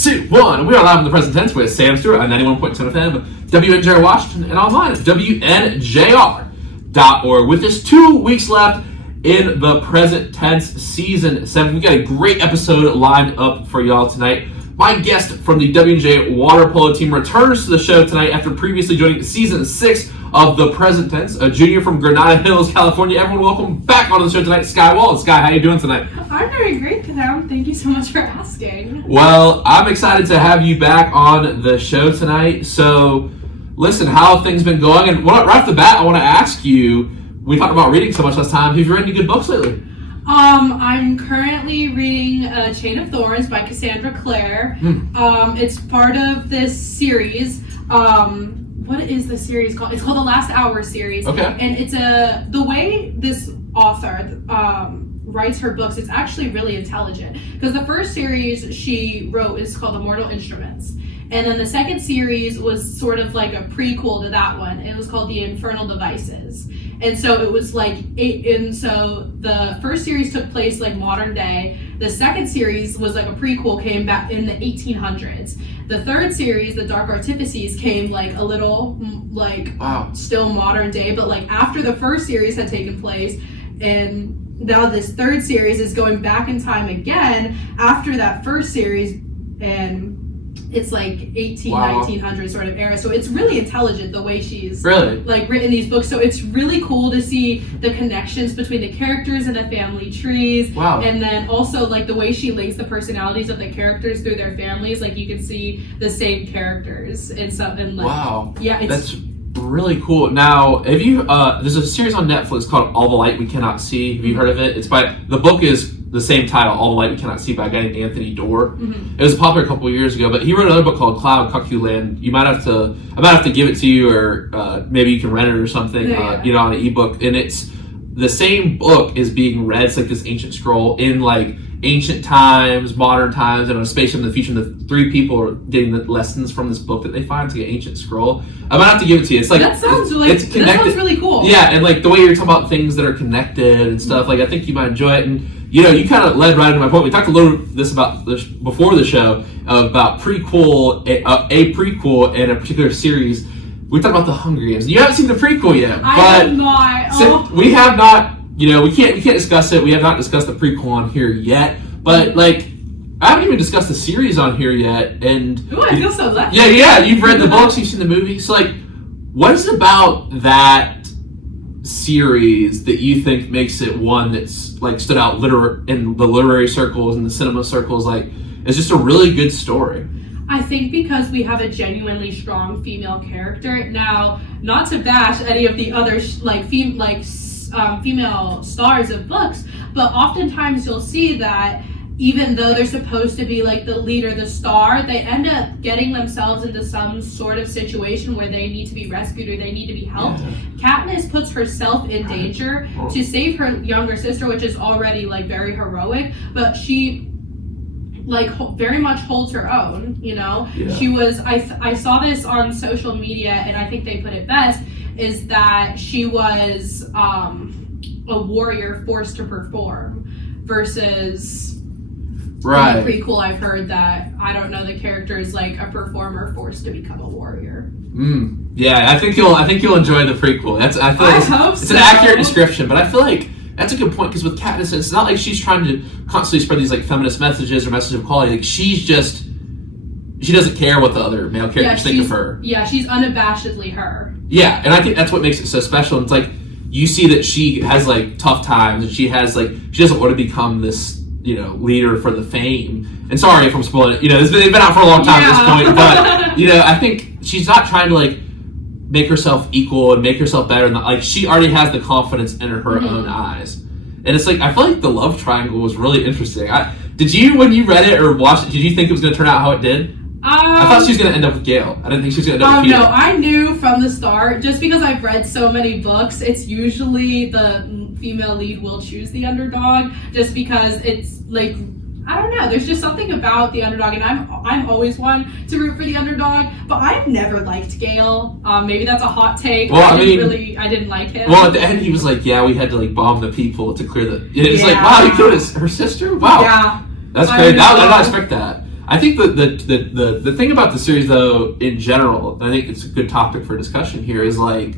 2, 1. We are live in the present tense with Sam Stewart on 91.7 FM, WNJR Washington, and online at WNJR.org. With just 2 weeks left in the present tense season 7, we got a great episode lined up for y'all tonight. My guest from the WNJ water polo team returns to the show tonight after previously joining season 6 of the present tense, a junior from Granada Hills, California. Everyone, welcome back onto the show tonight, Sky Wald. Sky, how you doing tonight? I'm doing great, Cam. Thank you so much for asking. Well, I'm excited to have you back on the show tonight. So, listen, how have things been going? And right off the bat, I want to ask you, we talked about reading so much last time. Have you read any good books lately? I'm currently reading Chain of Thorns by Cassandra Clare. It's part of this series. What is the series called? It's called the Last Hour series. Okay. And it's the way this author writes her books, it's actually really intelligent. Because the first series she wrote is called The Mortal Instruments. And then the second series was sort of like a prequel to that one. It was called The Infernal Devices. And so it was like so the first series took place like modern day. The second series was like a prequel, came back in the 1800s. The third series, The Dark Artifices, came like a little like still modern day, but like after the first series had taken place, and now this third series is going back in time again after that first series, and it's like 1900 sort of era. So it's really intelligent the way she's like written these books. So it's really cool to see the connections between the characters and the family trees. And then also like the way she links the personalities of the characters through their families. Like you can see the same characters and stuff. And like, yeah, that's really cool. Now, have you? There's a series on Netflix called All the Light We Cannot See. Have you heard of it? The book is the same title, All the Light We Cannot See, by a guy named Anthony Doerr. It was popular a couple of years ago, but he wrote another book called Cloud Cuckoo Land. I might have to give it to you, or maybe you can rent it or something, on an ebook. And it's the same book is being read. It's like this ancient scroll in like ancient times, modern times, and a space in the future. And the three people are getting the lessons from this book that they find. It's like an ancient scroll. I might have to give it to you. It's like that sounds really cool. Yeah, and like the way you're talking about things that are connected and stuff. Like I think you might enjoy it. And you kind of led right into my point. We talked a little about this before the show about a prequel in a particular series. We talked about the Hunger Games. You haven't seen the prequel yet, I have not. We have not. We can't discuss it. We have not discussed the prequel on here yet. But like, I haven't even discussed the series on here yet. And I feel so lucky. Yeah. You've read the books. You've seen the movie. So like, what is it about that series that you think makes it one that's like stood out in the literary circles and the cinema circles? Like, it's just a really good story. I think because we have a genuinely strong female character. Now, not to bash any of the other female stars of books, but oftentimes you'll see that even though they're supposed to be like the leader, the star, they end up getting themselves into some sort of situation where they need to be rescued or they need to be helped. Katniss puts herself in danger to save her younger sister, which is already like very heroic, but she like very much holds her own, She was, I saw this on social media, and I think they put it best, is that she was a warrior forced to perform versus in the prequel. I've heard that, I don't know, the character is like a performer forced to become a warrior. Yeah, I think you'll enjoy the prequel. I feel like it's an accurate description, but I feel like that's a good point, because with Katniss, it's not like she's trying to constantly spread these like feminist messages or messages of equality. Like she doesn't care what the other male characters think of her. Yeah, she's unabashedly her. Yeah, and I think that's what makes it so special. It's like you see that she has like tough times, and she doesn't want to become this leader for the fame. And sorry if I'm spoiling it. They've been out for a long time at this point, but I think she's not trying to like make herself equal and make herself better. Like she already has the confidence in her own eyes. And it's like, I feel like the love triangle was really interesting. Did you, when you read it or watched it, did you think it was going to turn out how it did? I thought she was going to end up with Gale. I didn't think she was going to end up with Peter. No, I knew from the start, just because I've read so many books, it's usually the female lead will choose the underdog, just because it's like, I don't know, there's just something about the underdog, and I'm always one to root for the underdog, but I've never liked Gale. Maybe that's a hot take. Well, I didn't like him. Well, at the end he was like, yeah, we had to like bomb the people to clear the... It's like, wow, you killed her sister? Wow. Yeah. That's crazy. I did not expect that. I think the thing about the series, though, in general, and I think it's a good topic for discussion here, is like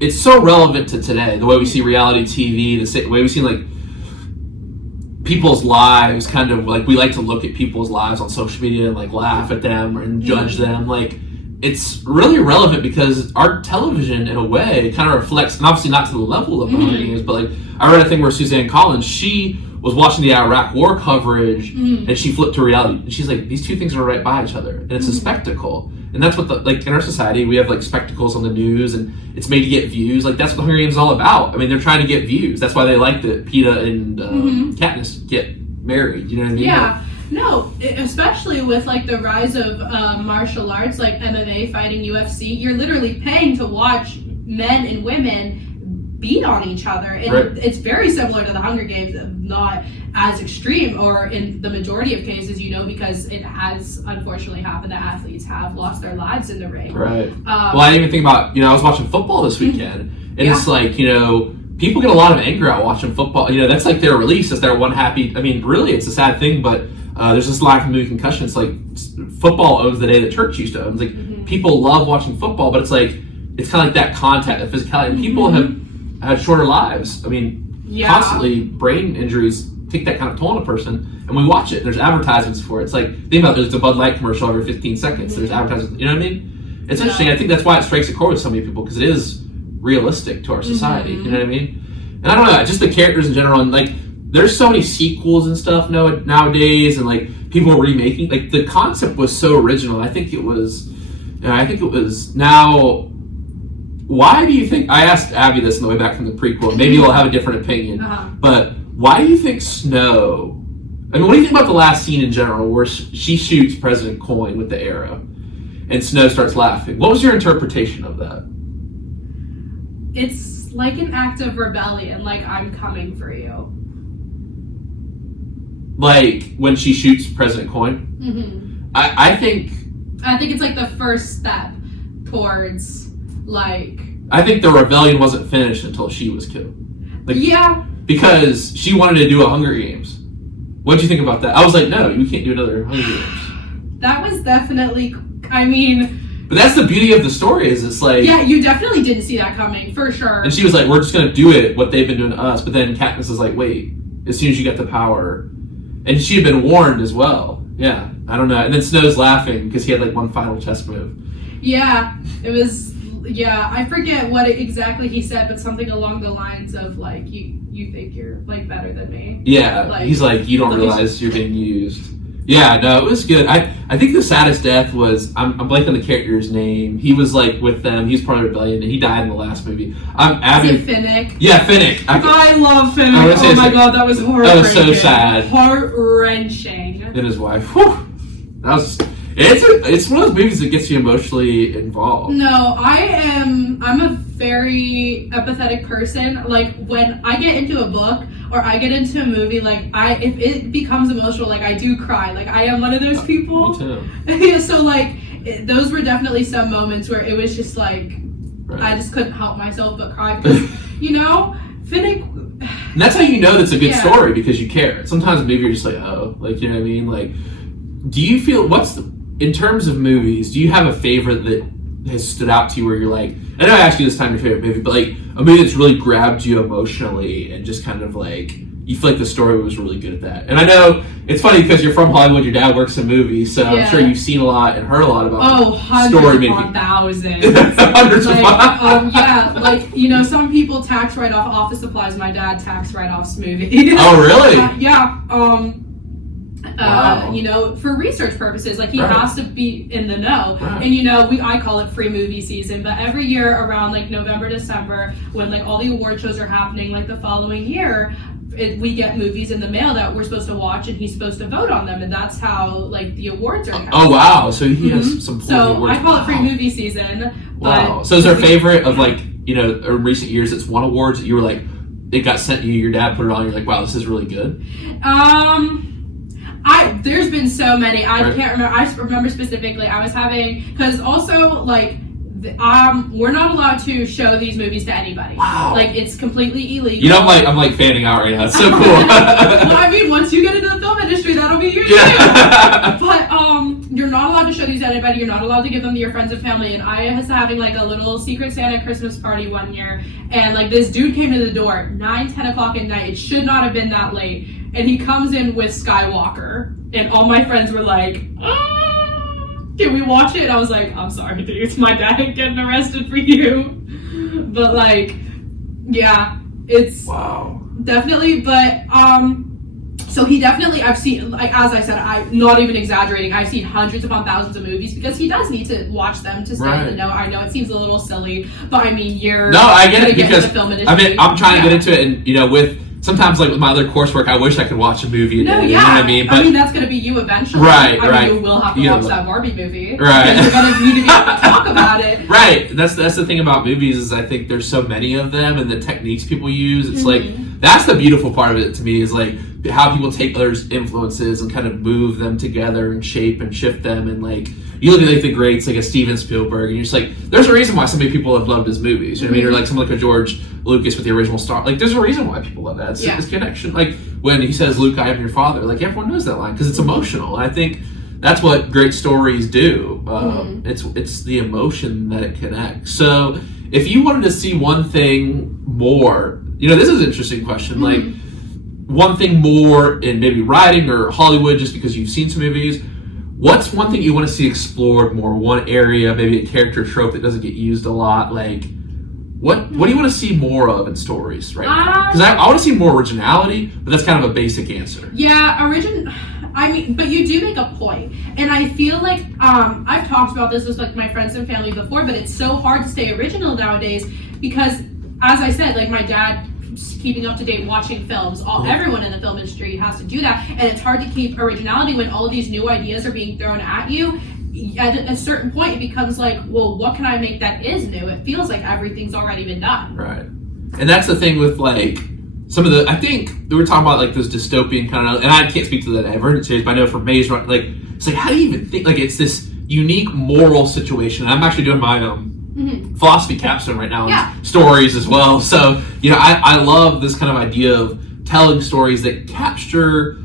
it's so relevant to today. The way we see reality TV, the way we see like people's lives, kind of like we like to look at people's lives on social media and like laugh at them and judge them. Like it's really relevant because our television, in a way, kind of reflects, and obviously not to the level of Hunger Games, but like I read a thing where Suzanne Collins, she was watching the Iraq War coverage, and she flipped to reality, and she's like, these two things are right by each other, and it's a spectacle. And that's what like in our society, we have like spectacles on the news, and it's made to get views. Like that's what the Hunger Games is all about. I mean, they're trying to get views. That's why they like that Peeta and Katniss get married. You know what I mean? Yeah. No, especially with like the rise of martial arts like MMA, fighting, UFC. You're literally paying to watch men and women beat on each other, and it's very similar to the Hunger Games, not as extreme, or in the majority of cases, because it has unfortunately happened that athletes have lost their lives in the ring. Right. Well, I didn't even think about, I was watching football this weekend, and it's like, people get a lot of anger out watching football. That's like their release. It's their one happy, really, it's a sad thing, but there's this line from the movie Concussion. It's like, football owns the day that church used to own. It's like, people love watching football, but it's like, it's kind of like that contact, that physicality. And people have had shorter lives. Constantly brain injuries take that kind of toll on a person, and we watch it. There's advertisements for it. It's like, think about it, there's a Bud Light commercial every 15 seconds. There's advertisements. You know what I mean? It's interesting. I think that's why it strikes a chord with so many people, because it is realistic to our society. You know what I mean? And I don't know, just the characters in general, and like, there's so many sequels and stuff nowadays, and like people are remaking. Like the concept was so original. I think it was. Now, why do you think? I asked Abby this on the way back from the prequel. Maybe we'll have a different opinion. But why do you think Snow? What do you think about the last scene in general, where she shoots President Coin with the arrow, and Snow starts laughing? What was your interpretation of that? It's like an act of rebellion. Like, I'm coming for you. Like when she shoots President Coin? I think it's like the first step towards, like... I think the rebellion wasn't finished until she was killed. Yeah. Because she wanted to do a Hunger Games. What'd you think about that? I was like, no, you can't do another Hunger Games. That was definitely... But that's the beauty of the story, is it's like... Yeah, you definitely didn't see that coming, for sure. And she was like, we're just going to do it, what they've been doing to us. But then Katniss is like, wait, as soon as you get the power... And she had been warned as well. Yeah, I don't know. And then Snow's laughing because he had like one final chess move. Yeah, it was... Yeah, I forget what exactly he said, but something along the lines of like, you think you're like better than me. Yeah, he's like, you don't realize you're being used. Yeah, no, it was good. I think the saddest death was, I'm blanking on the character's name. He was like with them. He was part of Rebellion, and he died in the last movie. Abby. Is it Finnick? Yeah, Finnick. I love Finnick. Oh my god, that was heart-wrenching. That was so sad. Heart-wrenching. And his wife. Whew. That was... It's one of those movies that gets you emotionally involved. No, I'm a very empathetic person. Like, when I get into a book or I get into a movie, like, if it becomes emotional, like, I do cry. Like, I am one of those people. Me too. Yeah, so like, those were definitely some moments where it was just like, I just couldn't help myself but cry because, Finnick. And that's how you know that's a good story, because you care. Sometimes maybe you're just like, oh, like, you know what I mean? Like, do you feel, in terms of movies, do you have a favorite that has stood out to you where you're like, I know I asked you this time your favorite movie, but like a movie that's really grabbed you emotionally and just kind of like, you feel like the story was really good at that? And I know it's funny because you're from Hollywood, your dad works in movies, so I'm sure you've seen a lot and heard a lot about hundreds upon thousands. Hundreds upon like, some people tax write off office supplies. My dad tax write offs movies. Oh, really? Yeah. Wow. For research purposes, like he has to be in the know. Right. And I call it free movie season, but every year around like November, December, when like all the award shows are happening, like the following year, we get movies in the mail that we're supposed to watch, and he's supposed to vote on them, and that's how like the awards are counted. Oh wow! So he has some. So I call it free movie season. Wow! So is there a favorite of like in recent years that's won awards that you were like, it got sent to you, your dad put it on, you're like, wow, this is really good. There's been so many. I can't remember. I remember specifically I was having, because also like we're not allowed to show these movies to anybody. Wow. Like it's completely illegal. I'm like fanning out right now. It's so cool. Well, once you get into the film industry, that'll be you. Yeah. But you're not allowed to show these to anybody. You're not allowed to give them to your friends and family. And I was having like a little Secret Santa Christmas party one year, and like this dude came to the door 9-10 o'clock at night. It should not have been that late, and he comes in with Skywalker, and all my friends were like, can we watch it? And I was like, I'm sorry, dude, it's my dad getting arrested for you. But like, yeah, it's wow, definitely. But so he definitely, I've seen, like, as I said, I'm not even exaggerating, I've seen hundreds upon thousands of movies because he does need to watch them to stay in the know. I know it seems a little silly, but I mean, I get it, because the film industry. I mean, I'm trying to get into it, and you know, with sometimes like with my other coursework, I wish I could watch a movie. No, you know what I mean? But, that's going to be you eventually. Right. You will have to watch that Barbie movie. Right. You're going to need to be able to talk about it. Right. That's the thing about movies is I think there's so many of them, and the techniques people use. It's like that's the beautiful part of it to me is like how people take others' influences and kind of move them together and shape and shift them. And like you look at like the greats like a Steven Spielberg, and you're just like, there's a reason why so many people have loved his movies. You know what I mean? Or like someone like a George Lucas with the original Star. Like there's a reason why people love that. It's this connection. Like when he says, "Luke, I am your father." Like everyone knows that line because it's emotional. And I think that's what great stories do. It's the emotion that it connects. So if you wanted to see one thing more, you know, this is an interesting question. Like one thing more in maybe writing or Hollywood, just because you've seen some movies. What's one thing you want to see explored more? One area, maybe a character trope that doesn't get used a lot. Like, what do you want to see more of in stories right now? Because I want to see more originality, but that's kind of a basic answer. Yeah, I mean, but you do make a point, and I feel like I've talked about this with like my friends and family before, but it's so hard to stay original nowadays because, as I said, like my dad keeping up to date, watching films, everyone in the film industry has to do that, and it's hard to keep originality when all of these new ideas are being thrown at you. At a certain point, it becomes like, well, what can I make that is new? It feels like everything's already been done. Right, and that's the thing with like some of the. I think we were talking about like those dystopian kind of, and I can't speak to that Divergent series, but I know for Maze Runner, like it's like how do you even think like it's this unique moral situation? I'm actually doing my philosophy capstone right now on stories as well. So, you know, I love this kind of idea of telling stories that capture,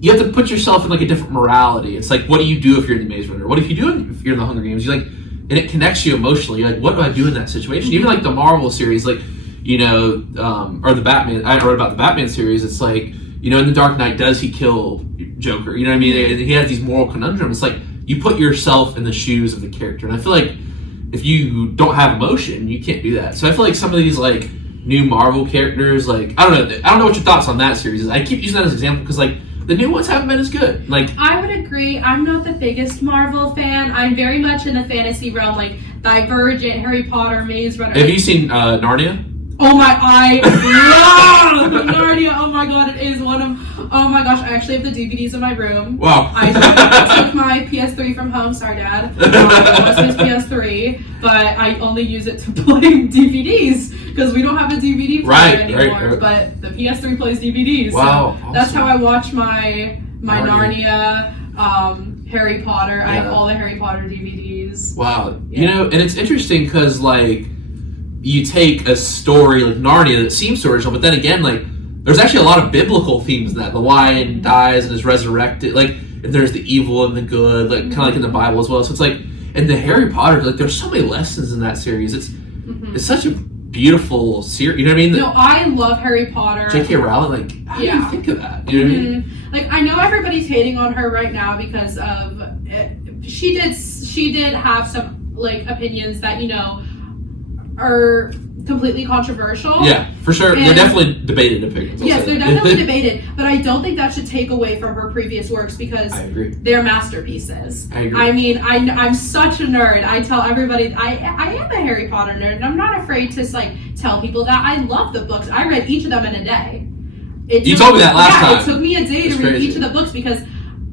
you have to put yourself in like a different morality. It's like, what do you do if you're in the Maze Runner? What if you do if you're in the Hunger Games? You're like, and it connects you emotionally. You're like, what do I do in that situation? Even like the Marvel series, like, you know, or the Batman, I wrote about the Batman series. It's like, you know, in The Dark Knight, does he kill Joker? You know what I mean? And he has these moral conundrums. It's like, you put yourself in the shoes of the character. And I feel like if you don't have emotion, you can't do that. So I feel like some of these like new Marvel characters, like I don't know what your thoughts on that series is. I keep using that as an example because like the new ones haven't been as good. Like I would agree. I'm not the biggest Marvel fan. I'm very much in the fantasy realm, like Divergent, Harry Potter, Maze Runner. Have you seen Narnia? Oh my, I love Narnia. Oh my god, it is one of, oh my gosh, I actually have the DVDs in my room. Wow. I took my PS3 from home, sorry Dad. It was his PS3, but I only use it to play DVDs, because we don't have a DVD player anymore, right. But the PS3 plays DVDs. Wow. So awesome. That's how I watch my Narnia, Harry Potter. I have all the Harry Potter DVDs. Wow. Yeah. You know, and it's interesting because like, you take a story like Narnia that seems so original, but then again, like there's actually a lot of biblical themes in that. The lion dies and is resurrected. Like and there's the evil and the good, like kind of like in the Bible as well. So it's like in the Harry Potter, like there's so many lessons in that series. It's such a beautiful series. You know what I mean? No, I love Harry Potter. J.K. Rowling, like how do you think of that? You know what I mean? Like I know everybody's hating on her right now because of she did have some like opinions that are completely controversial. Yeah, for sure. They're definitely debated opinions. Yes, they're definitely debated, but I don't think that should take away from her previous works because I agree. They're masterpieces. I agree. I mean, I'm such a nerd. I tell everybody I am a Harry Potter nerd, and I'm not afraid to like tell people that I love the books. I read each of them in a day. You told me that last time. It took me a day to read each of the books because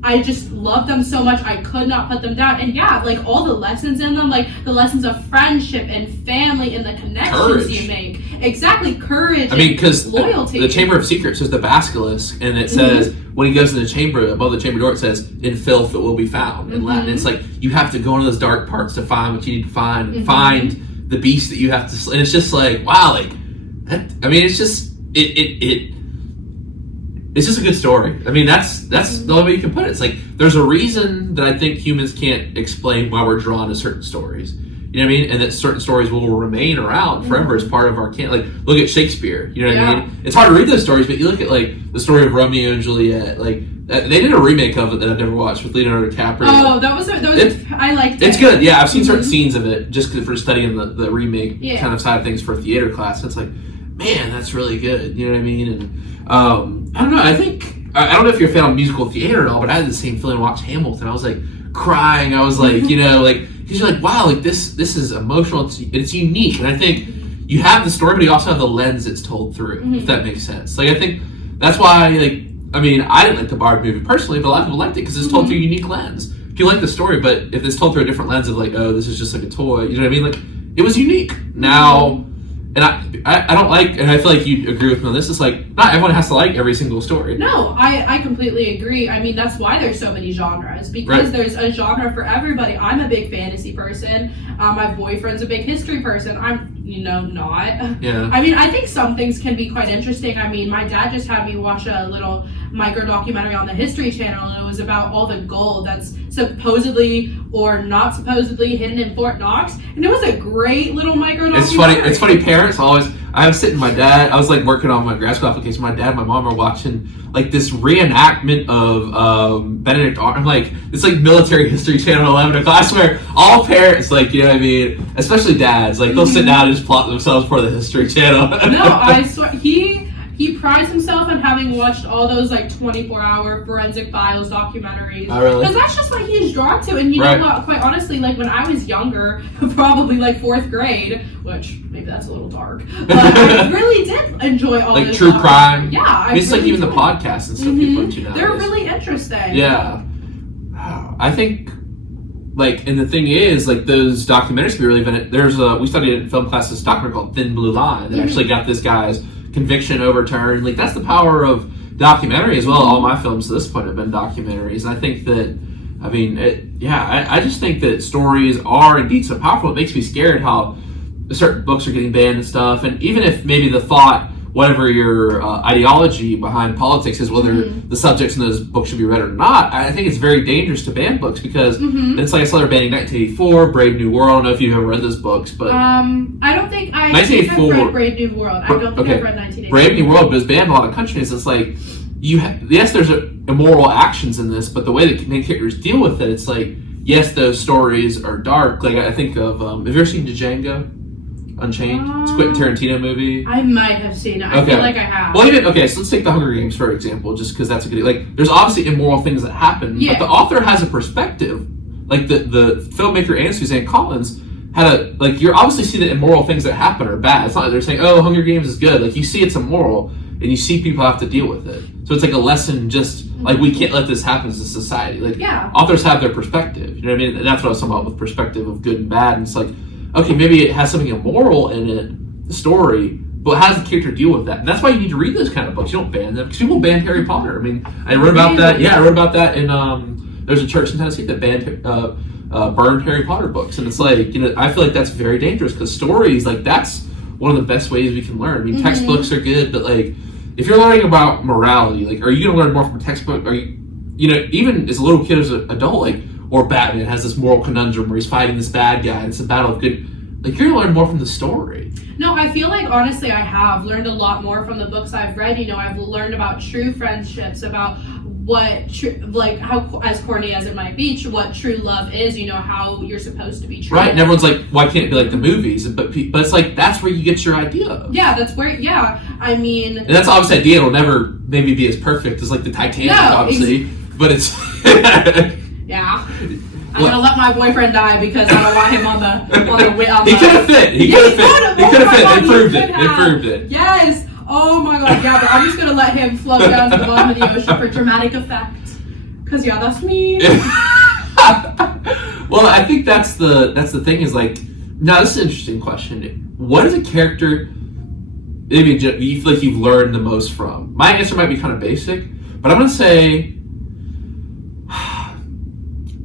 I just love them so much. I could not put them down. And yeah, like all the lessons in them, like the lessons of friendship and family and the connections you make. Exactly, courage. I mean, because loyalty. The Chamber of Secrets is the basilisk, and it says when he goes in the chamber, above the chamber door, it says, "In filth it will be found." In Latin, it's like you have to go into those dark parts to find what you need to find, and find the beast that you have to. And it's just like wow, like that. I mean, it's just it it's just a good story. I mean, that's the only way you can put it. It's like there's a reason that I think humans can't explain why we're drawn to certain stories. You know what I mean? And that certain stories will remain around forever as part of our canon. Like, look at Shakespeare. You know what I mean? It's hard to read those stories, but you look at, like, the story of Romeo and Juliet. Like, they did a remake of it that I've never watched with Leonardo DiCaprio. Oh, that was I liked it. It's good. Yeah, I've seen certain scenes of it just for studying the remake kind of side of things for theater class. And it's like, man, that's really good. You know what I mean? And I don't know. I don't know if you're a fan of musical theater at all, but I had the same feeling watching Hamilton. I was like crying. I was like, you know, like, because you're like, wow, like this is emotional. It's unique, and I think you have the story, but you also have the lens it's told through. If that makes sense. Like, I think that's why, like, I mean, I didn't like the Barbie movie personally, but a lot of people liked it because it's told through a unique lens. If you like the story, but if it's told through a different lens of like, oh, this is just like a toy, you know what I mean? Like, it was unique. Now, and I don't like, and I feel like you agree with me on this, it's like, not everyone has to like every single story. No, I completely agree. I mean, that's why there's so many genres, because there's a genre for everybody. I'm a big fantasy person. My boyfriend's a big history person. I'm, not. Yeah. I mean, I think some things can be quite interesting. I mean, my dad just had me watch a little micro documentary on the History Channel, and it was about all the gold that's supposedly or not supposedly hidden in Fort Knox, and it was a great little micro documentary. It's funny. Parents always. I was sitting. My dad. I was like working on my grad school application. My dad and my mom are watching like this reenactment of Benedict Arnold. Like it's like military history channel 11 class where all parents, like, you know what I mean, especially dads, like they'll sit down and just plot themselves for the History Channel. No, I swear he prides himself on having watched all those like 24-hour Forensic Files documentaries. Oh, really? Because that's just what he's drawn to. And you know what? Quite honestly, like when I was younger, probably like 4th grade, which maybe that's a little dark, but I really did enjoy all like this true crime. Yeah, it's like even the podcasts and stuff people into nowadays. They're really interesting. Yeah, I think. Like, and the thing is, like, those documentaries can be really we studied in film class this documentary called Thin Blue Line that actually got this guy's conviction overturned. Like, that's the power of documentary as well. All my films to this point have been documentaries. And I think that, I mean, I just think that stories are indeed so powerful. It makes me scared how certain books are getting banned and stuff. And even if maybe the thought, whatever your ideology behind politics is, whether the subjects in those books should be read or not, I think it's very dangerous to ban books because it's like I saw they're banning 1984, Brave New World. I don't know if you've ever read those books, but I don't think I've read Brave New World. I don't think I've read 1984. Brave New World was banned in a lot of countries. It's like yes, there's immoral actions in this, but the way the main characters deal with it, it's like yes, those stories are dark. Like I think of have you ever seen Django Unchained? It's a Quentin Tarantino movie. I might have seen it. I feel like I have. Well, so let's take the Hunger Games for example, just because that's a good. Like, there's obviously immoral things that happen, but the author has a perspective. Like the filmmaker and Suzanne Collins had you're obviously see that immoral things that happen are bad. It's not like they're saying, "Oh, Hunger Games is good." Like you see it's immoral, and you see people have to deal with it. So it's like a lesson. Just like we can't let this happen as a society. Like authors have their perspective. You know what I mean? And that's what I was talking about with perspective of good and bad. And it's like, okay, maybe it has something immoral in it, the story, but how does the character deal with that? And that's why you need to read those kind of books. You don't ban them because people ban Harry Potter. I mean, I wrote about that. Yeah, I wrote about that in there's a church in Tennessee that burned Harry Potter books, and it's like, I feel like that's very dangerous because stories, like, that's one of the best ways we can learn. I mean, textbooks are good, but like if you're learning about morality, like, are you going to learn more from a textbook? Are you, even as a little kid, as an adult, like, or Batman has this moral conundrum where he's fighting this bad guy and it's a battle of good. Like, you're going to learn more from the story. No, I feel like, honestly, I have learned a lot more from the books I've read. I've learned about true friendships, about what, how, as corny as it might be, what true love is, how you're supposed to be true. Right, and everyone's like, why can't it be like the movies? But it's like, that's where you get your idea. Yeah, that's where, I mean... And that's obviously idea. It'll never maybe be as perfect as, like, the Titanic, obviously. But it's... yeah. I'm gonna let my boyfriend die because I don't want him on the He could have fit. He could have fit. They proved it. Yes. Oh my god. Yeah, but I'm just gonna let him float down to the bottom of the ocean for dramatic effect. Cause that's me. Well, I think that's the thing is like. Now this is an interesting question. What is a character maybe you feel like you've learned the most from? My answer might be kind of basic, but I'm gonna say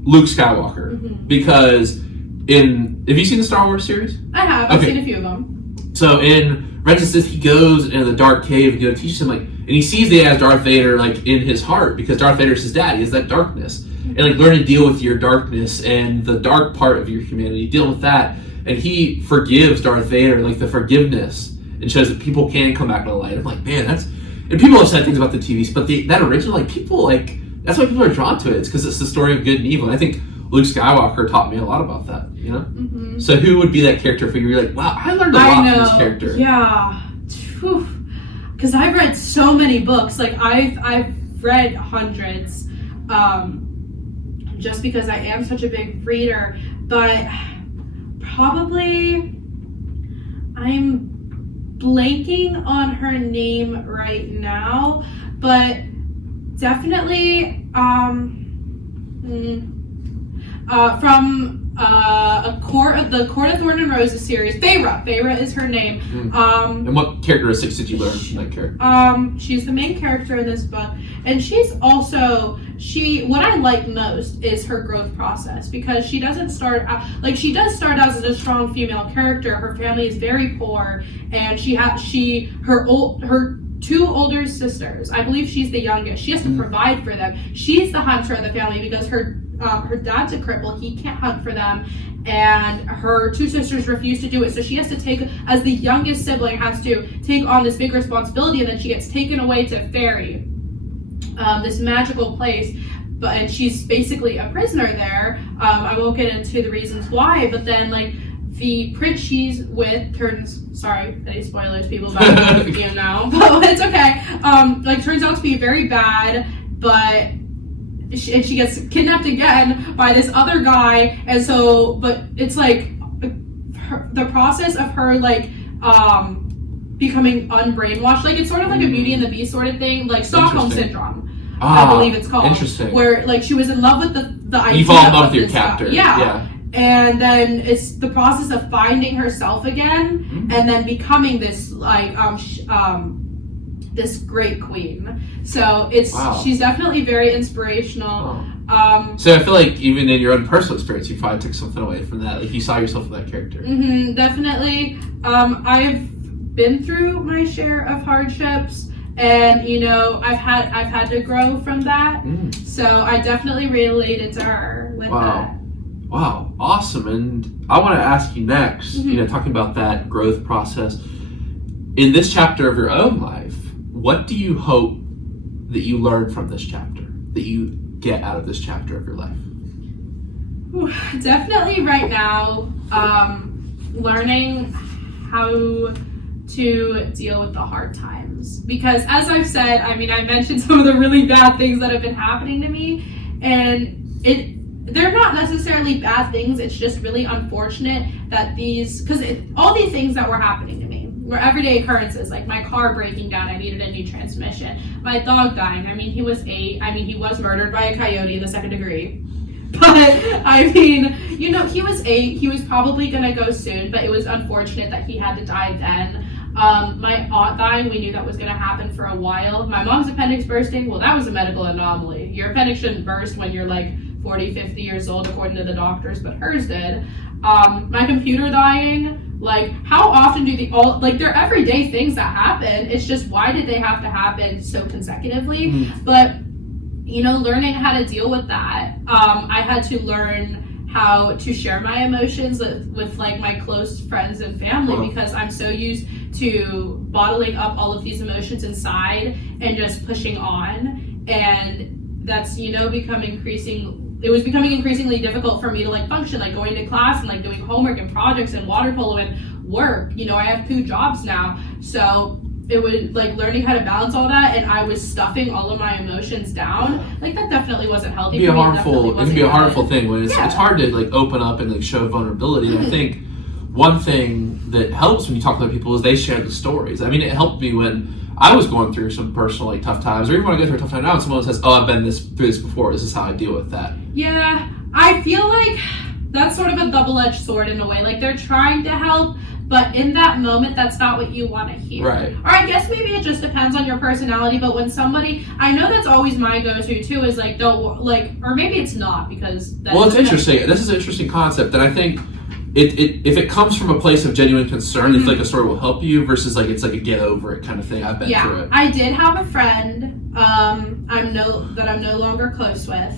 Luke Skywalker, because have you seen the Star Wars series? I have. I've seen a few of them. So in Red Sith, he goes into the dark cave and teaches him, like, and he sees the as Darth Vader like in his heart because Darth Vader's his dad. He has that darkness, and like learn to deal with your darkness and the dark part of your humanity, deal with that, and he forgives Darth Vader, like the forgiveness, and shows that people can come back to the light. I'm like, man, that's, and people have said things about the TVs, but that original, like people like, that's why people are drawn to it. It's because it's the story of good and evil. And I think Luke Skywalker taught me a lot about that, you know? Mm-hmm. So who would be that character for you? You're like, wow, I learned a lot from this character. Yeah. Because I've read so many books. Like, I've read hundreds, just because I am such a big reader. But probably, I'm blanking on her name right now, but definitely, from the Court of Thorn and Roses series, Feyre is her name. And what characteristics did you learn from that character? She's the main character in this book, and she's also, what I like most is her growth process, because she doesn't start out, like, she does start out as a strong female character. Her family is very poor, and her two older sisters, I believe she's the youngest, she has to provide for them. She's the hunter of the family because her dad's a cripple, he can't hunt for them, and her two sisters refuse to do it, so she has to take, as the youngest sibling, has to take on this big responsibility, and then she gets taken away to Fairy, this magical place, and she's basically a prisoner there. I won't get into the reasons why, but then, like, the prince she's with turns, sorry, any spoilers, people, but you know, but it's okay. Turns out to be very bad, but she gets kidnapped again by this other guy, and so, but it's like the process of her like becoming unbrainwashed, like it's sort of like a Beauty and the Beast sort of thing, like Stockholm Syndrome. I believe it's called. Interesting. Where like she was in love with the idea. You fall in love with your captor. Yeah. And then it's the process of finding herself again, and then becoming this like this great queen. So she's definitely very inspirational. Wow. So I feel like even in your own personal experience, you probably took something away from that. Like you saw yourself in that character. Mm-hmm, definitely. I've been through my share of hardships, and you know I've had to grow from that. So I definitely related to her with that. Wow, awesome. And I want to ask you next, you know, talking about that growth process, in this chapter of your own life, what do you hope that you learn from this chapter, that you get out of this chapter of your life? Definitely right now, learning how to deal with the hard times. Because as I've said, I mean, I mentioned some of the really bad things that have been happening to me, and they're not necessarily bad things, it's just really unfortunate that all these things that were happening to me were everyday occurrences, like my car breaking down, I needed a new transmission, my dog dying, I mean, he was 8, I mean, he was murdered by a coyote in the 2nd degree, but, I mean, you know, he was 8, he was probably gonna go soon, but it was unfortunate that he had to die then. My aunt dying, we knew that was going to happen for a while. My mom's appendix bursting, well, that was a medical anomaly. Your appendix shouldn't burst when you're like 40, 50 years old, according to the doctors, but hers did. My computer dying, like, how often do they're everyday things that happen. It's just, why did they have to happen so consecutively? But, you know, learning how to deal with that, I had to learn how to share my emotions with like my close friends and family, because I'm so used to bottling up all of these emotions inside and just pushing on, and that's, you know, becoming increasingly difficult for me to like function, like going to class and like doing homework and projects and water polo and work. You know, I have 2 jobs now, so it was like learning how to balance all that, and I was stuffing all of my emotions down. Like that definitely wasn't healthy. It can be a harmful thing when it's hard to like open up and like show vulnerability. And I think one thing that helps when you talk to other people is they share the stories. I mean, it helped me when I was going through some personal like tough times, or even when I go through a tough time now, and someone says, "Oh, I've been through this before. This is how I deal with that." Yeah, I feel like that's sort of a double-edged sword in a way. Like they're trying to help, but in that moment, that's not what you want to hear. Right. Or I guess maybe it just depends on your personality, but when somebody, I know that's always my go-to too, is like, don't, like, or maybe it's not, because... Well, it's interesting. This is an interesting concept, and I think if it comes from a place of genuine concern, I feel like a story will help you versus like it's like a get over it kind of thing. I've been through it. I did have a friend I'm no longer close with,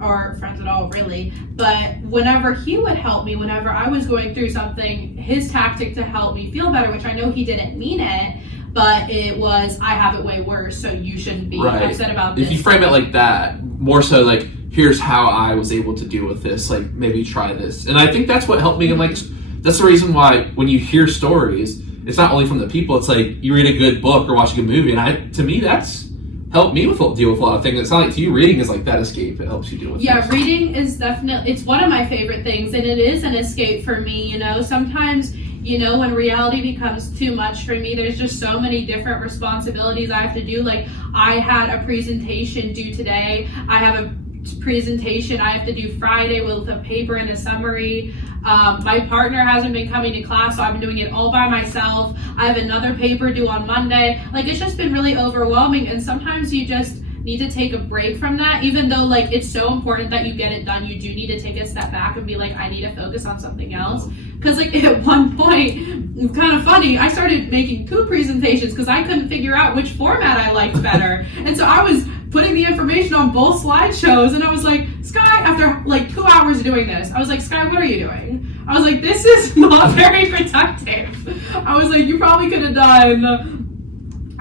or friends at all really, but whenever he would help me, whenever I was going through something, his tactic to help me feel better, which I know he didn't mean it, but it was, I have it way worse, so you shouldn't be upset about this. If you frame it like that, more so like, here's how I was able to deal with this, like maybe try this. And I think that's what helped me. And like, that's the reason why when you hear stories, it's not only from the people, it's like you read a good book or watch a good movie. And to me, that's helped me deal with a lot of things. It's not like to you, reading is like that escape. It helps you deal with things. Reading is definitely, it's one of my favorite things, and it is an escape for me. You know, sometimes, you know, when reality becomes too much for me, there's just so many different responsibilities I have to do. Like, I had a presentation due today. I have a presentation I have to do Friday with a paper and a summary. My partner hasn't been coming to class, so I've been doing it all by myself. I have another paper due on Monday. Like, it's just been really overwhelming, and sometimes you just need to take a break from that. Even though like it's so important that you get it done, you do need to take a step back and be like, I need to focus on something else. Because like at one point, it's kind of funny, I started making poop presentations because I couldn't figure out which format I liked better. And so I was putting the information on both slideshows, and I was like, Sky, after like 2 hours doing this, I was like, Sky, what are you doing? I was like, this is not very productive. I was like, you probably could have done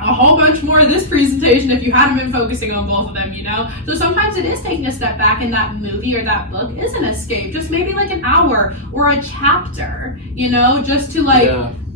a whole bunch more of this presentation if you hadn't been focusing on both of them, you know? So sometimes it is taking a step back, and that movie or that book is an escape. Just maybe like an hour or a chapter, you know, just to like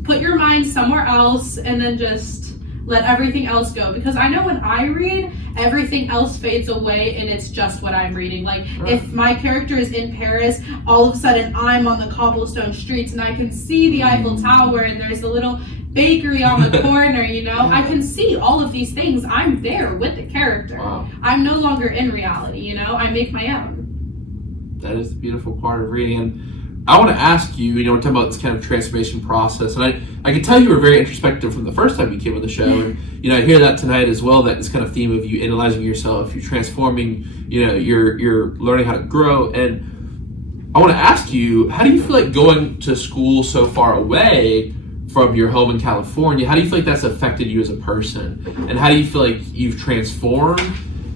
put your mind somewhere else and then just let everything else go. Because I know when I read, everything else fades away and it's just what I'm reading. Like if my character is in Paris, all of a sudden I'm on the cobblestone streets and I can see the Eiffel Tower and there's a little bakery on the corner, you know? I can see all of these things. I'm there with the character. Wow. I'm no longer in reality, you know? I make my own. That is the beautiful part of reading. And I want to ask you, you know, we're talking about this kind of transformation process, and I can tell you were very introspective from the first time you came on the show, and, you know, I hear that tonight as well, that this kind of theme of you analyzing yourself, you're transforming, you know, you're learning how to grow. And I want to ask you, how do you feel like going to school so far away from your home in California, how do you feel like that's affected you as a person? And how do you feel like you've transformed?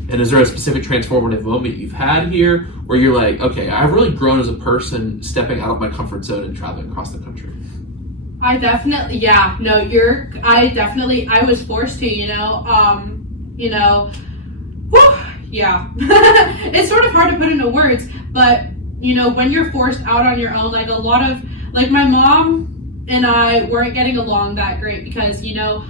And is there a specific transformative moment you've had here where you're like, okay, I've really grown as a person stepping out of my comfort zone and traveling across the country? I was forced to, you know, it's sort of hard to put into words, but, you know, when you're forced out on your own, like a lot of, like my mom and I weren't getting along that great because, you know,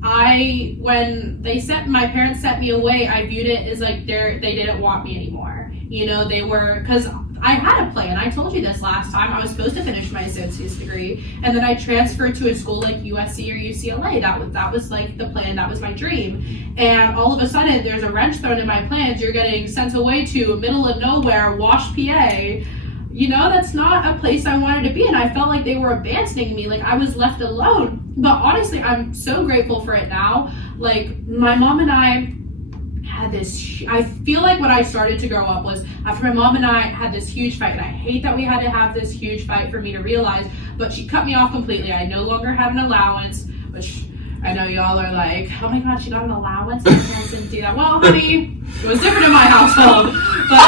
when my parents sent me away, I viewed it as like they didn't want me anymore. You know, because I had a plan. I told you this last time. I was supposed to finish my associate's degree, and then I transferred to a school like USC or UCLA. That was like the plan. That was my dream. And all of a sudden, there's a wrench thrown in my plans. You're getting sent away to middle of nowhere, Wash, PA. You know, that's not a place I wanted to be, and I felt like they were abandoning me, like I was left alone. But honestly, I'm so grateful for it now. Like, my mom and I had this, I feel like when I started to grow up was after my mom and I had this huge fight, and I hate that we had to have this huge fight for me to realize, but she cut me off completely. I no longer had an allowance, which I know y'all are like, oh my God, she got an allowance? My parents didn't do that. Well, honey, it was different in my household. But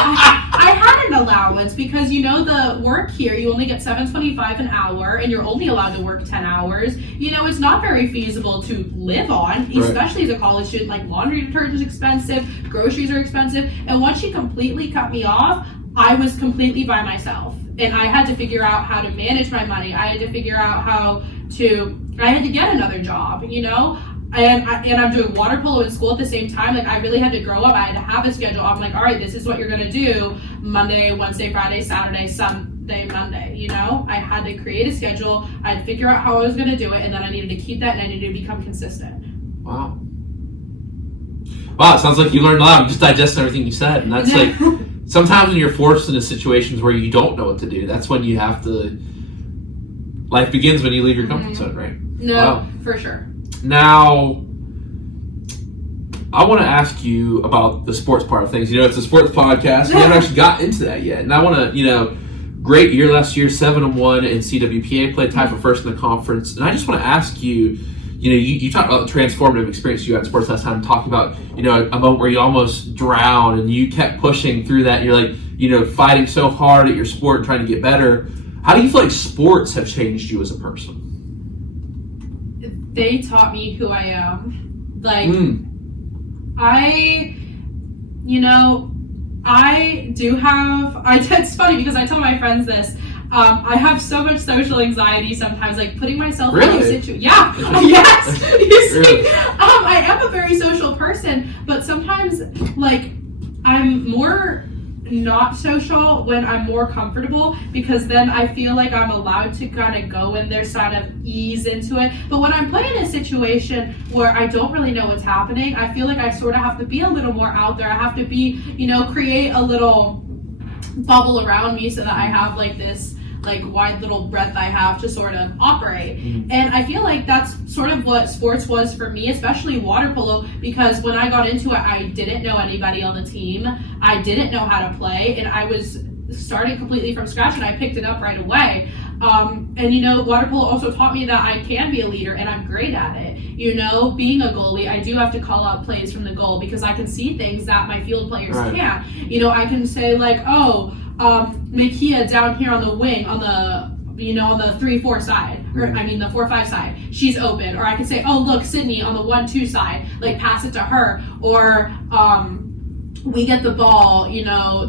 I had an allowance because, you know, the work here, you only get $7.25 an hour and you're only allowed to work 10 hours. You know, it's not very feasible to live on, especially as a college student. Like, laundry detergent is expensive, groceries are expensive. And once she completely cut me off, I was completely by myself. And I had to figure out how to manage my money. I had to figure out I had to get another job, you know? And I'm doing water polo in school at the same time. Like, I really had to grow up. I had to have a schedule. I'm like, all right, this is what you're going to do Monday, Wednesday, Friday, Saturday, Sunday, Monday, you know? I had to create a schedule. I had to figure out how I was going to do it, and then I needed to keep that, and I needed to become consistent. Wow, it sounds like you learned a lot. I'm just digesting everything you said. And that's like, sometimes when you're forced into situations where you don't know what to do, that's when you have to, life begins when you leave your comfort zone, right? No, for sure. Now, I want to ask you about the sports part of things. You know, it's a sports podcast. We haven't actually got into that yet. And I want to, you know, great year last year, 7-1 in CWPA play, tied for first in the conference. And I just want to ask you, you talked about the transformative experience you had in sports last time, talking about, a moment where you almost drowned and you kept pushing through that. And you're like, fighting so hard at your sport and trying to get better. How do you feel like sports have changed you as a person? They taught me who I am. Like, it's funny because I tell my friends this. I have so much social anxiety sometimes, like putting myself in a situation. Yeah, yes. You see, I am a very social person, but sometimes, like, I'm more not social when I'm more comfortable, because then I feel like I'm allowed to kind of go in there, sort of ease into it. But when I'm put in a situation where I don't really know what's happening, I feel like I sort of have to be a little more out there. I have to be, create a little bubble around me so that I have like this wide little breadth I have to sort of operate. And I feel like that's sort of what sports was for me, especially water polo, because when I got into it, I didn't know anybody on the team. I didn't know how to play, and I was starting completely from scratch, and I picked it up right away. And water polo also taught me that I can be a leader, and I'm great at it. Being a goalie, I do have to call out plays from the goal because I can see things that my field players can't. I can say like, Makia down here on the wing, on the on the 3-4 side, or the 4-5 side, she's open. Or I can say, oh look, Sydney on the 1-2 side, like pass it to her. Or we get the ball,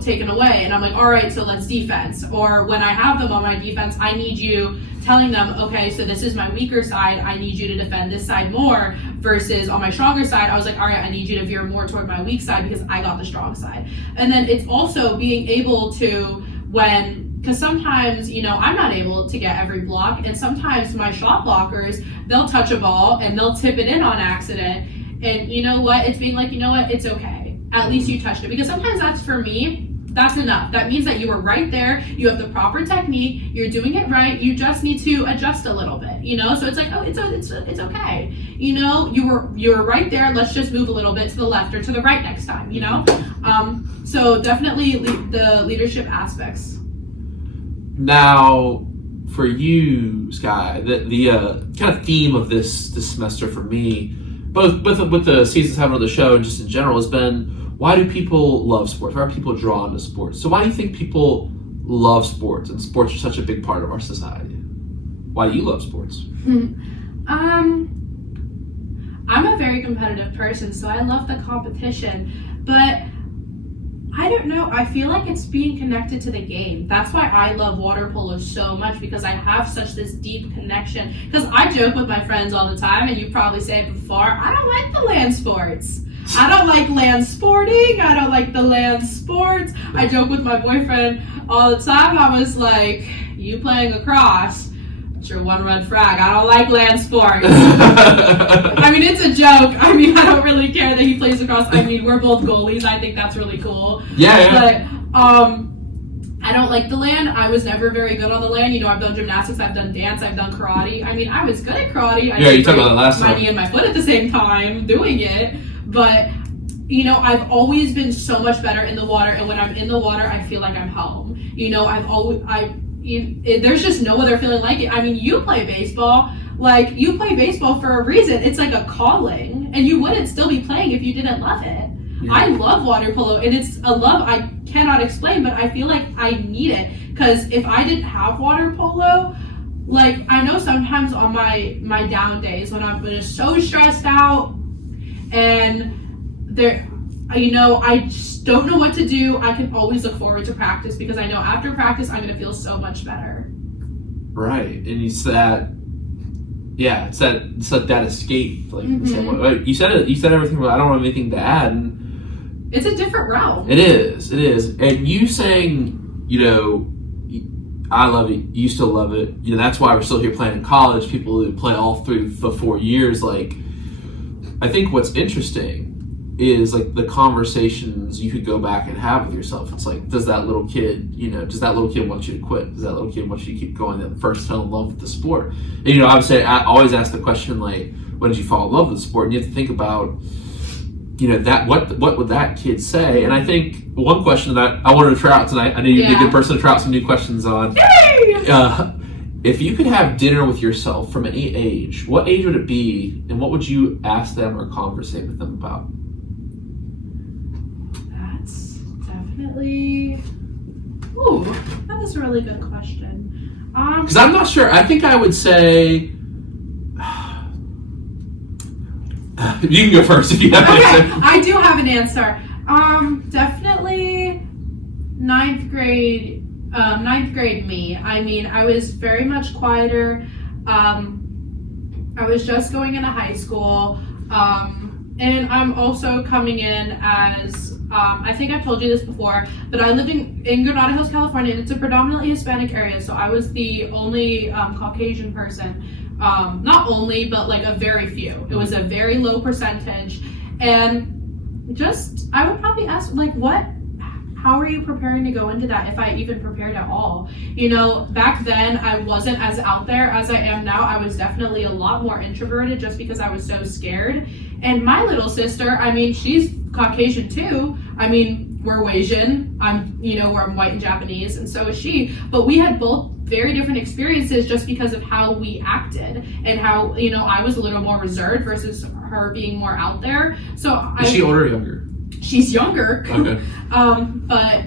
taken away, and I'm like, all right, so let's defense. Or when I have them on my defense, I need you telling them, okay, so this is my weaker side, I need you to defend this side more, versus on my stronger side, I was like, all right, I need you to veer more toward my weak side because I got the strong side. And then it's also being able to, because sometimes, I'm not able to get every block, and sometimes my shot blockers, they'll touch a ball and they'll tip it in on accident. And you know what? It's being like, it's okay. At least you touched it. Because sometimes that's, for me, that's enough. That means that you were right there. You have the proper technique. You're doing it right. You just need to adjust a little bit, So it's like, oh, it's okay. You were right there. Let's just move a little bit to the left or to the right next time, So definitely the leadership aspects. Now, for you, Sky, the kind of theme of this semester for me, both with the seasons having on the show and just in general, has been, why do people love sports? Why are people drawn to sports? So why do you think people love sports, and sports are such a big part of our society? Why do you love sports? I'm a very competitive person, so I love the competition, but I don't know, I feel like it's being connected to the game. That's why I love water polo so much, because I have such this deep connection. Because I joke with my friends all the time, and you probably say it before, I don't like the land sports. I don't like land sporting. I don't like the land sports. I joke with my boyfriend all the time. I was like, you playing lacrosse, it's your one red flag. I don't like land sports. It's a joke. I don't really care that he plays lacrosse. We're both goalies. I think that's really cool. Yeah. But I don't like the land. I was never very good on the land. I've done gymnastics, I've done dance, I've done karate. I was good at karate. You talked about that last time. My knee and my foot at the same time doing it. But, I've always been so much better in the water. And when I'm in the water, I feel like I'm home. There's just no other feeling like it. You play baseball. Like, you play baseball for a reason. It's like a calling. And you wouldn't still be playing if you didn't love it. Yeah. I love water polo, and it's a love I cannot explain, but I feel like I need it. Because if I didn't have water polo, like, I know sometimes on my down days when I'm just so stressed out and I just don't know what to do, I can always look forward to practice, because I know after practice I'm going to feel so much better. Right. And it's that escape. Like, you said it. You said everything. I don't have anything to add. And it's a different realm. It is. And you saying, I love it. You still love it. That's why we're still here playing in college. People who play all through the 4 years. Like, I think what's interesting is like the conversations you could go back and have with yourself. It's like, does that little kid want you to quit? Does that little kid want you to keep going and first fell in love with the sport? And, obviously I always ask the question, like, when did you fall in love with the sport? And you have to think about, that what would that kid say? And I think one question that I wanted to try out tonight, I knew you'd be a good person to try out some new questions on. If you could have dinner with yourself from any age, what age would it be, and what would you ask them or conversate with them about? That's definitely... Ooh, that is a really good question. Because I'm not sure. I think I would say... You can go first if you have an answer. I do have an answer. Definitely ninth grade me. I mean, I was very much quieter. I was just going into high school. And I'm also coming in as, I think I've told you this before, but I live in Granada Hills, California, and it's a predominantly Hispanic area, so I was the only Caucasian person. Not only, but like a very few. It was a very low percentage. And just, I would probably ask, like, how are you preparing to go into that, if I even prepared at all? Back then I wasn't as out there as I am now. I was definitely a lot more introverted just because I was so scared. And my little sister, I mean, she's Caucasian too. I mean, we're Asian. I'm white and Japanese, and so is she. But we had both very different experiences just because of how we acted and how, I was a little more reserved versus her being more out there. So Is she older or younger? She's younger. Okay. But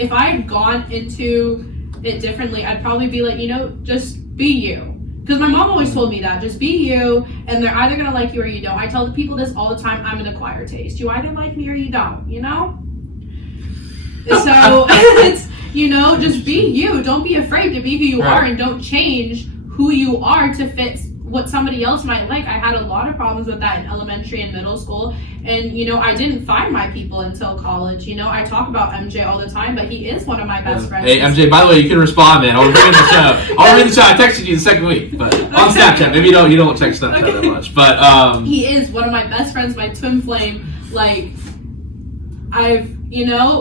if I had gone into it differently, I'd probably be like, just be you. Because my mom always told me that, just be you, and they're either going to like you or you don't. I tell the people this all the time, I'm an acquired taste. You either like me or you don't, So, it's, just be you. Don't be afraid to be who you are, and don't change who you are to fit what somebody else might like. I had a lot of problems with that in elementary and middle school, and I didn't find my people until college. I talk about MJ all the time, but he is one of my best friends. Hey MJ, by the way, you can respond, man. I'll bring in the show. I'll bring in the show. I texted you the second week, but on Snapchat. Maybe you don't check Snapchat that much, but he is one of my best friends, my twin flame. Like,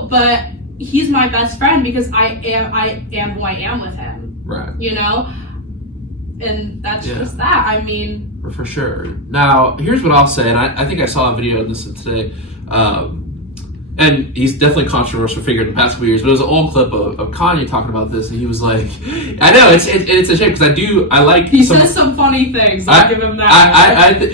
but he's my best friend because I am who I am with him. Right. And that's just that. I mean, for sure. Now, here's what I'll say, and I think I saw a video of this today, and he's definitely a controversial figure in the past couple years, but it was an old clip of Kanye talking about this, and he was like, I know, it's a shame, because I like... He says some funny things, I'll give him that.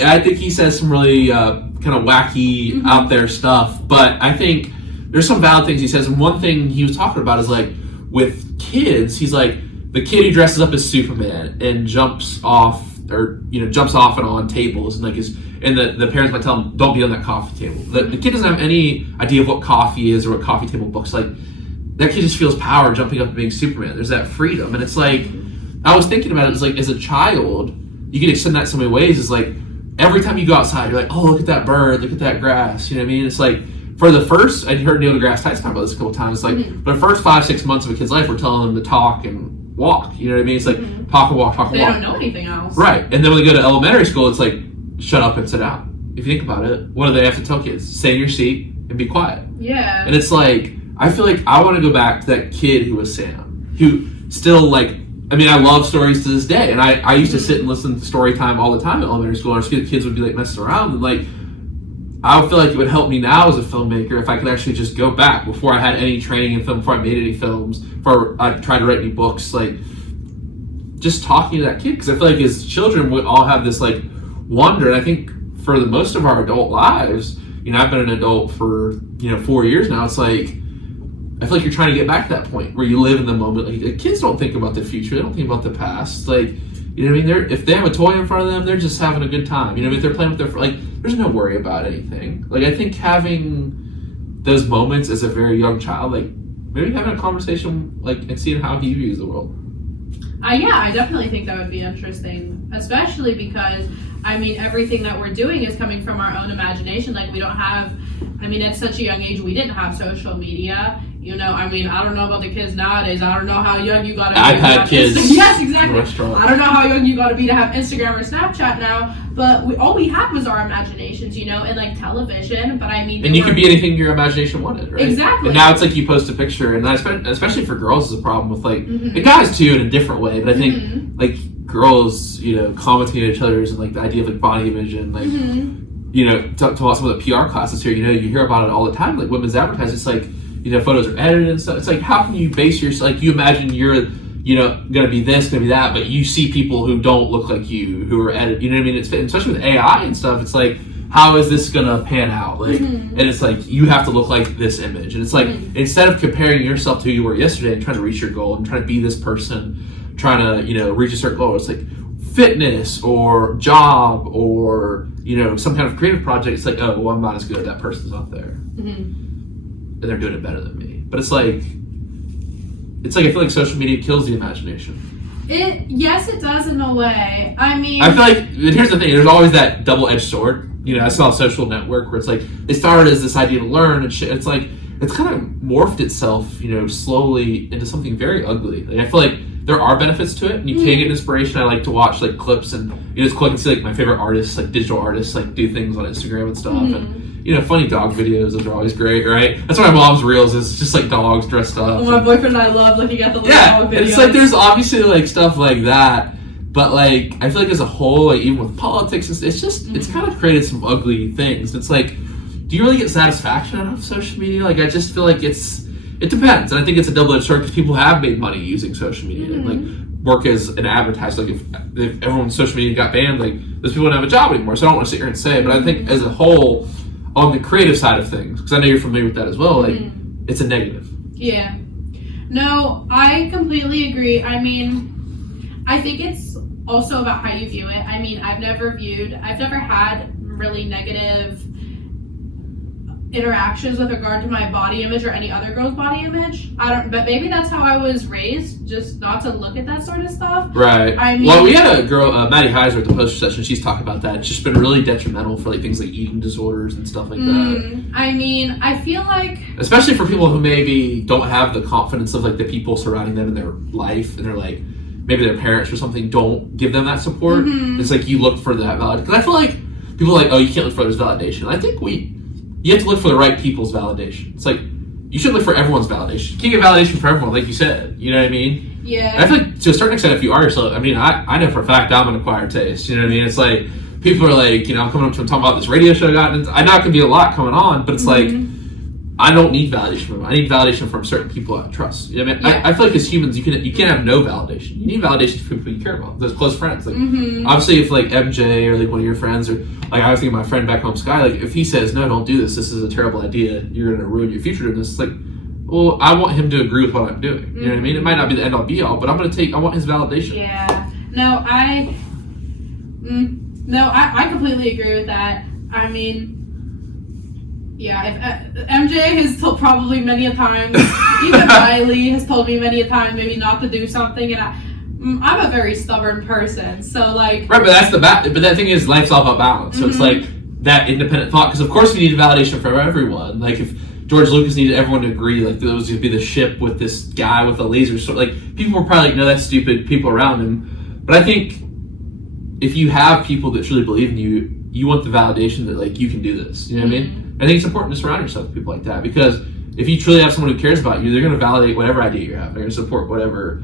I think he says some really kind of wacky, out there stuff, but I think there's some valid things he says, and one thing he was talking about is, like, with kids, he's like, the kid who dresses up as Superman and jumps off and on tables, and the parents might tell him, don't be on that coffee table. The kid doesn't have any idea of what coffee is or what coffee table looks like. That kid just feels power jumping up and being Superman. There's that freedom, and it's like, I was thinking about it, it's like, as a child, you can extend that so many ways. It's like, every time you go outside, you're like, oh, look at that bird, look at that grass, you know what I mean? It's like, for the first, I heard Neil deGrasse Tyson talk about this a couple times, it's like, for the first 5-6 months of a kid's life, we're telling them to talk and walk, you know what I mean? It's like, talk and walk, talk and walk. They don't know anything else. Right, and then when they go to elementary school, it's like, shut up and sit down. If you think about it, what do they have to tell kids? Stay in your seat and be quiet. Yeah. And it's like, I feel like I want to go back to that kid who was Sam, who still, like, I mean, I love stories to this day, and I used to sit and listen to story time all the time at elementary school, and the kids would be, like, messing around, and, like, I would feel like it would help me now as a filmmaker if I could actually just go back before I had any training in film, before I made any films, before I tried to write any books, like, just talking to that kid, because I feel like as children we all have this like wonder, and I think for the most of our adult lives, I've been an adult for 4 years now, it's like I feel like you're trying to get back to that point where you live in the moment. Like, kids don't think about the future, they don't think about the past, like, you know what I mean? If they have a toy in front of them, they're just having a good time, if they're playing with their there's no worry about anything. Like, I think having those moments as a very young child, like maybe having a conversation like and seeing how he views the world. Yeah, I definitely think that would be interesting, especially because, everything that we're doing is coming from our own imagination. Like, we don't have, at such a young age, we didn't have social media. I don't know about the kids nowadays. I don't know how young you gotta be. iPad kids. Yes, exactly. I don't know how young you gotta be to have Instagram or Snapchat now, but all we had was our imaginations, and like television, but and you could be anything your imagination wanted, right? Exactly. And now it's like you post a picture, and especially for girls is a problem with like, and guys too in a different way, but I think like girls, commenting on each other's and like the idea of like body image and like, talk about some of the PR classes here. You hear about it all the time. Like women's advertising, it's like photos are edited and stuff. It's like, how can you base your like you imagine you're gonna be this, gonna be that, but you see people who don't look like you who are edited. You know what I mean? It's especially with AI and stuff. It's like, how is this gonna pan out? Like, and it's like you have to look like this image, and it's like instead of comparing yourself to who you were yesterday and trying to reach your goal and trying to be this person, trying to reach a certain goal, it's like fitness or job or some kind of creative project. It's like, oh well, I'm not as good. That person's out there, and they're doing it better than me. But it's like I feel like social media kills the imagination. Yes, it does in a way. I mean, I feel like here's the thing. There's always that double-edged sword. I saw a Social Network where it's like it started as this idea to learn and shit. It's like it's kind of morphed itself, slowly into something very ugly. Like, I feel like there are benefits to it, and you can get inspiration. I like to watch like clips and just click and see like my favorite artists, like digital artists, like do things on Instagram and stuff, and funny dog videos. Those are always great, right? That's why my mom's reels is just like dogs dressed up. My boyfriend and I love looking at the little dog videos. And it's like there's obviously like stuff like that. But like I feel like as a whole, like even with politics, it's kind of created some ugly things. It's like, do you really get satisfaction out of social media? Like I just feel like it depends, and I think it's a double-edged sword because people have made money using social media and like work as an advertiser. Like if everyone's social media got banned, like those people don't have a job anymore. So I don't want to sit here and say it, but I think as a whole, on the creative side of things, because I know you're familiar with that as well, like it's a negative. Yeah. No, I completely agree. I mean, I think it's also about how you view it. I mean, I've never had really negative interactions with regard to my body image or any other girl's body image. But maybe that's how I was raised, just not to look at that sort of stuff. Right. I mean, well, we had a girl, Maddie Heiser, at the poster session. She's talking about that. It's just been really detrimental for like things like eating disorders and stuff like that. I mean, I feel like, especially for people who maybe don't have the confidence of like the people surrounding them in their life, and they're like, maybe their parents or something don't give them that support. It's like you look for that validation. Because I feel like people are like, oh, you can't look for others' validation. I think you have to look for the right people's validation. It's like you should look for everyone's validation. You can't get validation for everyone, like you said. You know what I mean? Yeah. And I feel like to a certain extent, if you are yourself, I mean, I know for a fact I'm an acquired taste. You know what I mean? It's like people are like, I'm coming up to them talking about this radio show I got, and I know it can be a lot coming on, but it's like I don't need validation from them. I need validation from certain people I trust. You know what I mean? Yeah. I feel like as humans, you can't have no validation. You need validation from people you care about, those close friends. Like obviously, if like MJ or like one of your friends, or like I was thinking of my friend back home, Sky. Like if he says no, don't do this. This is a terrible idea. You're going to ruin your future doing this. It's like, well, I want him to agree with what I'm doing. You know what I mean? It might not be the end all be all, but I want his validation. Yeah. No, I completely agree with that. I mean, yeah, if, MJ has told probably many a time, even Riley has told me many a time maybe not to do something, and I'm a very stubborn person, so like... Right, but that thing is, life's all about balance, so it's like that independent thought, because of course you need validation from everyone. Like if George Lucas needed everyone to agree, like there was going to be the ship with this guy with a laser sword, like people were probably like, no, that's stupid, people around him. But I think if you have people that truly believe in you, you want the validation that like you can do this, you know what I mean? I think it's important to surround yourself with people like that, because if you truly have someone who cares about you, they're going to validate whatever idea you have. They're going to support whatever,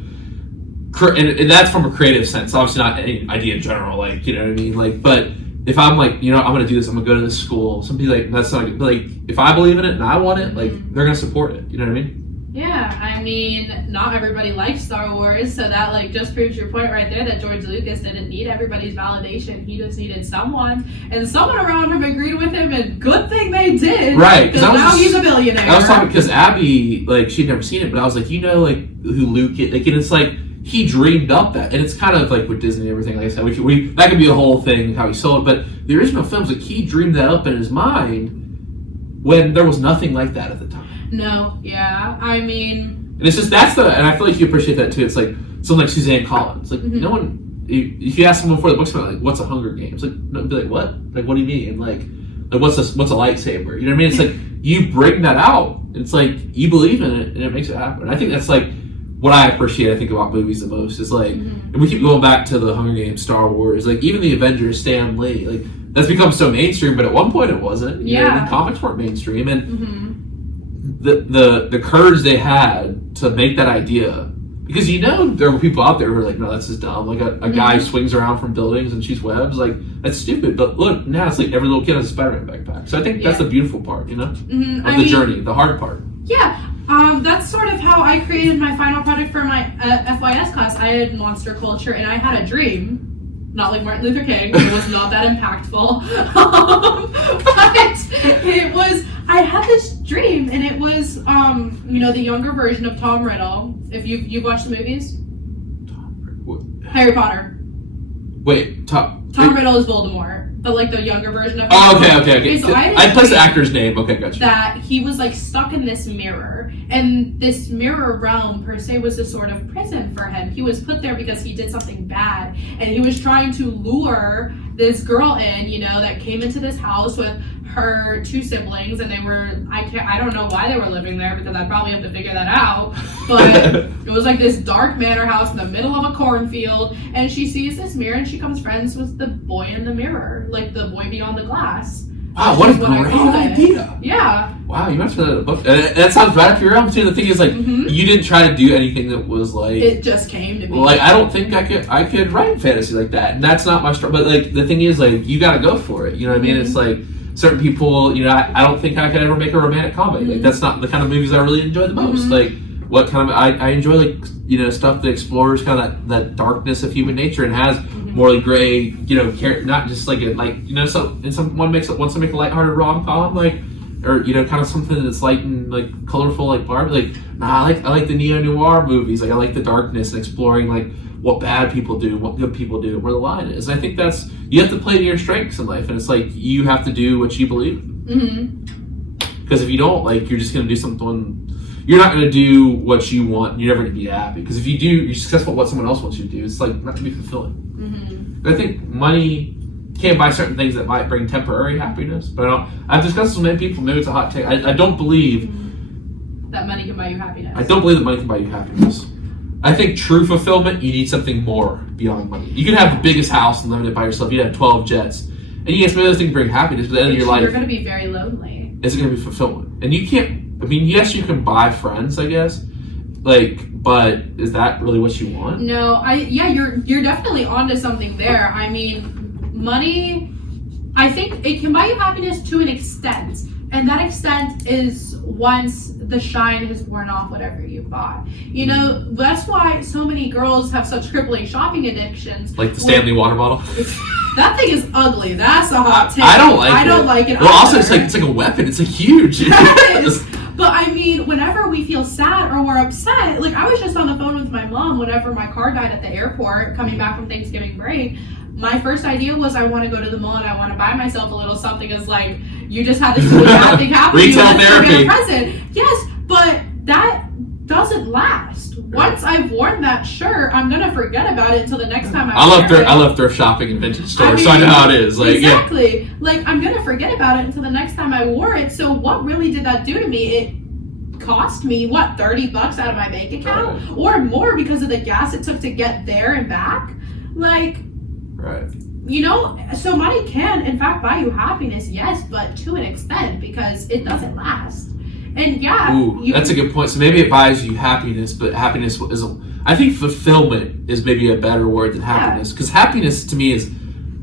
and that's from a creative sense. Obviously, not any idea in general. Like, you know what I mean? Like, but if I'm like, I'm going to do this, I'm going to go to this school. Somebody like that's not good. But like, if I believe in it and I want it, like they're going to support it. You know what I mean? Yeah, I mean, not everybody likes Star Wars, so that like just proves your point right there that George Lucas didn't need everybody's validation. He just needed someone, and someone around him agreed with him, and good thing they did. Right, because now he's a billionaire. I was talking because Abby, like, she'd never seen it, but I was like, like who Luke is, like, and it's like he dreamed up that, and it's kind of like with Disney and everything. Like I said, we that could be a whole thing how he sold it, but the original films, like he dreamed that up in his mind when there was nothing like that at the time. No, yeah, I mean... And it's just, and I feel like you appreciate that too. It's like, someone like Suzanne Collins. Like, no one, if you ask someone before the book's about, like, what's a Hunger Games? Like, no, be like, what? Like, what do you mean? Like what's a lightsaber? You know what I mean? It's like, you bring that out. It's like, you believe in it, and it makes it happen. And I think that's like, what I appreciate, I think, about movies the most is like, and we keep going back to the Hunger Games, Star Wars, like, even the Avengers, Stan Lee, like, that's become so mainstream, but at one point it wasn't. You know, the comics weren't mainstream, and the courage they had to make that idea because there were people out there who were like, no, that's just dumb. Like a guy swings around from buildings and shoots webs, like that's stupid. But look, now it's like every little kid has a Spider-Man backpack. So I think that's the beautiful part, of the journey, the hard part. Yeah. That's sort of how I created my final project for my FYS class. I had monster culture, and I had a dream. Not like Martin Luther King. It was not that impactful. But it was, I had this dream, and it was, the younger version of Tom Riddle. If you've watched the movies? Harry Potter. Wait, Tom Riddle is Voldemort. But like the younger version of okay. So I placed the actor's name. Okay, gotcha. That he was like stuck in this mirror, and this mirror realm per se was a sort of prison for him. He was put there because he did something bad, and he was trying to lure this girl in, that came into this house with her 2 siblings, and they were, I don't know why they were living there, because I'd probably have to figure that out, but it was like this dark manor house in the middle of a cornfield, and she sees this mirror, and she becomes friends with the boy in the mirror, like the boy beyond the glass. Wow, what a great idea. Yeah. Wow, you mentioned that in a book. That sounds right up your alley, too. The thing is, like, you didn't try to do anything that was, like... It just came to me. Like, I don't think I could write fantasy like that. And that's not my story. But, like, the thing is, like, you gotta go for it. You know what I mean? It's like, certain people, I don't think I could ever make a romantic comedy. Like, that's not the kind of movies I really enjoy the most. Like, what kind of... I enjoy, like, stuff that explores kind of that darkness of human nature and has morally gray, not just like someone wants to make a lighthearted rom-com, like, or kind of something that's light and like colorful, like Barbie. Like, I like the neo-noir movies. Like, I like the darkness and exploring like what bad people do, what good people do, where the line is. And I think you have to play to your strengths in life, and it's like you have to do what you believe. Because if you don't, like, you're just gonna do something. You're not going to do what you want. You're never going to be happy. Because if you do, you're successful at what someone else wants you to do. It's like not going to be fulfilling. And I think money can't buy certain things that might bring temporary happiness. But I've discussed this with many people. Maybe it's a hot take. I don't believe that money can buy you happiness. I don't believe that money can buy you happiness. I think true fulfillment, you need something more beyond money. You can have the biggest house and live in it by yourself. You can have 12 jets. And yes, maybe those things bring happiness. But at the end of your life, you're going to be very lonely. Is it going to be fulfillment? And you can't. I mean, yes, you can buy friends, I guess. Like, but is that really what you want? No, you're definitely onto something there. I mean, money, I think it can buy you happiness to an extent. And that extent is once the shine has worn off whatever you bought. That's why so many girls have such crippling shopping addictions. Like the Stanley water bottle? That thing is ugly. That's a hot take. I don't like it. I don't like it. Well, also, it's like a weapon. It's like huge. Yes. But I mean, whenever we feel sad or we're upset, like I was just on the phone with my mom whenever my car died at the airport coming back from Thanksgiving break. My first idea was I want to go to the mall and I want to buy myself a little something as like, you just had this really bad thing happen to you. Retail therapy. Get a present. Yes, but that doesn't last. Once I've worn that shirt, I'm gonna forget about it until the next time I love thrift shopping and vintage stores, so I know how it is. Like, exactly. Yeah. Like, I'm gonna forget about it until the next time I wore it. So what really did that do to me? It cost me, $30 out of my bank account? Or more because of the gas it took to get there and back? Like, right. So money can, in fact, buy you happiness, yes, but to an extent, because it doesn't last. And that's a good point. So maybe it buys you happiness, but happiness I think fulfillment is maybe a better word than happiness. Because happiness to me is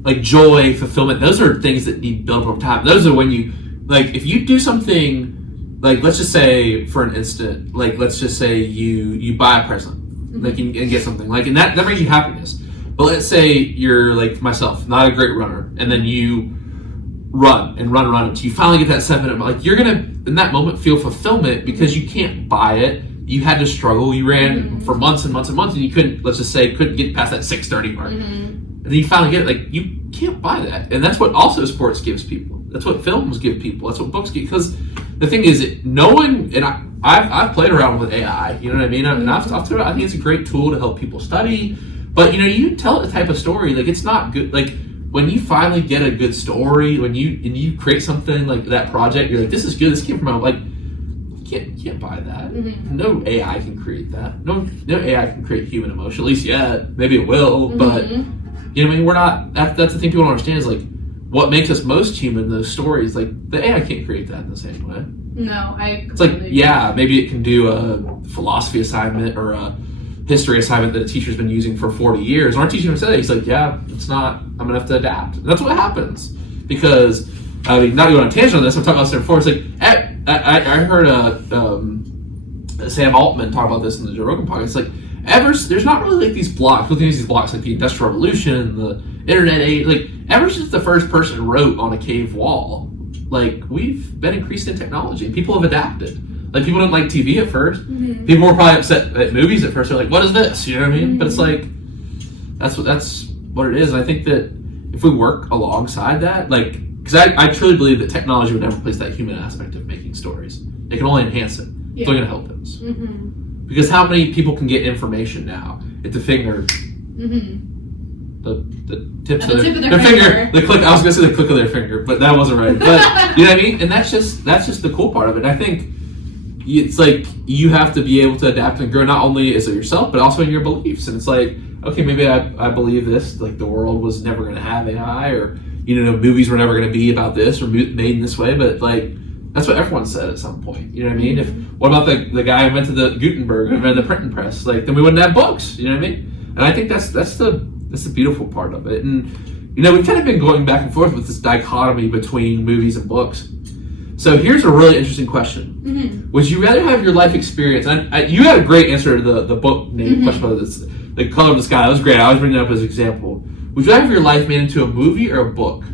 like joy, fulfillment. Those are things that need built up over time. Those are when you, like, if you do something, like, let's just say, for an instant, like, let's just say you buy a present, like, and get something, like, and that brings you happiness. But let's say you're like myself, not a great runner, and then you run until you finally get that 7-minute. Like, you're gonna in that moment feel fulfillment because you can't buy it. You had to struggle. You ran for months and months and months, and you couldn't get past that 6:30 mark. And then you finally get it. Like, you can't buy that, and that's what also sports gives people. That's what films give people. That's what books give. Because the thing is, no one, and I've played around with AI. You know what I mean? And I think it's a great tool to help people study. But you tell the type of story, like, it's not good. Like, when you finally get a good story, when you create something like that project, you're like, this is good. This came from my, like, you can't buy that. No AI can create that. No AI can create human emotion. At least yet. Maybe it will, but we're not. That's the thing people don't understand is, like, what makes us most human. Those stories, like, the AI can't create that in the same way. No, It's like, maybe it can do a philosophy assignment or history assignment that a teacher's been using for 40 years. And our teacher said that. He's like, yeah, it's not, I'm going to have to adapt. And that's what happens. Because, I mean, not going on a tangent on this, I've talked about this before. It's like, I heard Sam Altman talk about this in the Joe Rogan podcast. It's like, there's not really like these blocks, these blocks like the Industrial Revolution, the Internet age, like ever since the first person wrote on a cave wall, like we've been increasing in technology and people have adapted. Like people didn't like TV at first. Mm-hmm. People were probably upset at movies at first. They're like, what is this? You know what I mean? Mm-hmm. But it's like, that's what it is. And I think that if we work alongside that, like, because I truly believe that technology would never replace that human aspect of making stories. It can only enhance it. Yeah. It's only going to help us. Mm-hmm. Because how many people can get information now at the finger, the tips of their finger, the click. I was gonna say the click of their finger, but that wasn't right. But you know what I mean. And that's just the cool part of it. And I think it's like you have to be able to adapt and grow not only as yourself but also in your beliefs. And it's like, okay, maybe I believe this. Like the world was never going to have AI, or movies were never going to be about this or made in this way. But like. That's what everyone said at some point. You know what I mean? What about the guy who invented the Gutenberg, who invented the printing press? Like, then we wouldn't have books. You know what I mean? And I think that's the beautiful part of it. And we've kind of been going back and forth with this dichotomy between movies and books. So here's a really interesting question: would you rather have your life experience? And you had a great answer to the book name question about this, The Color of the Sky. That was great. I was bringing it up as an example. Would you rather have your life made into a movie or a book?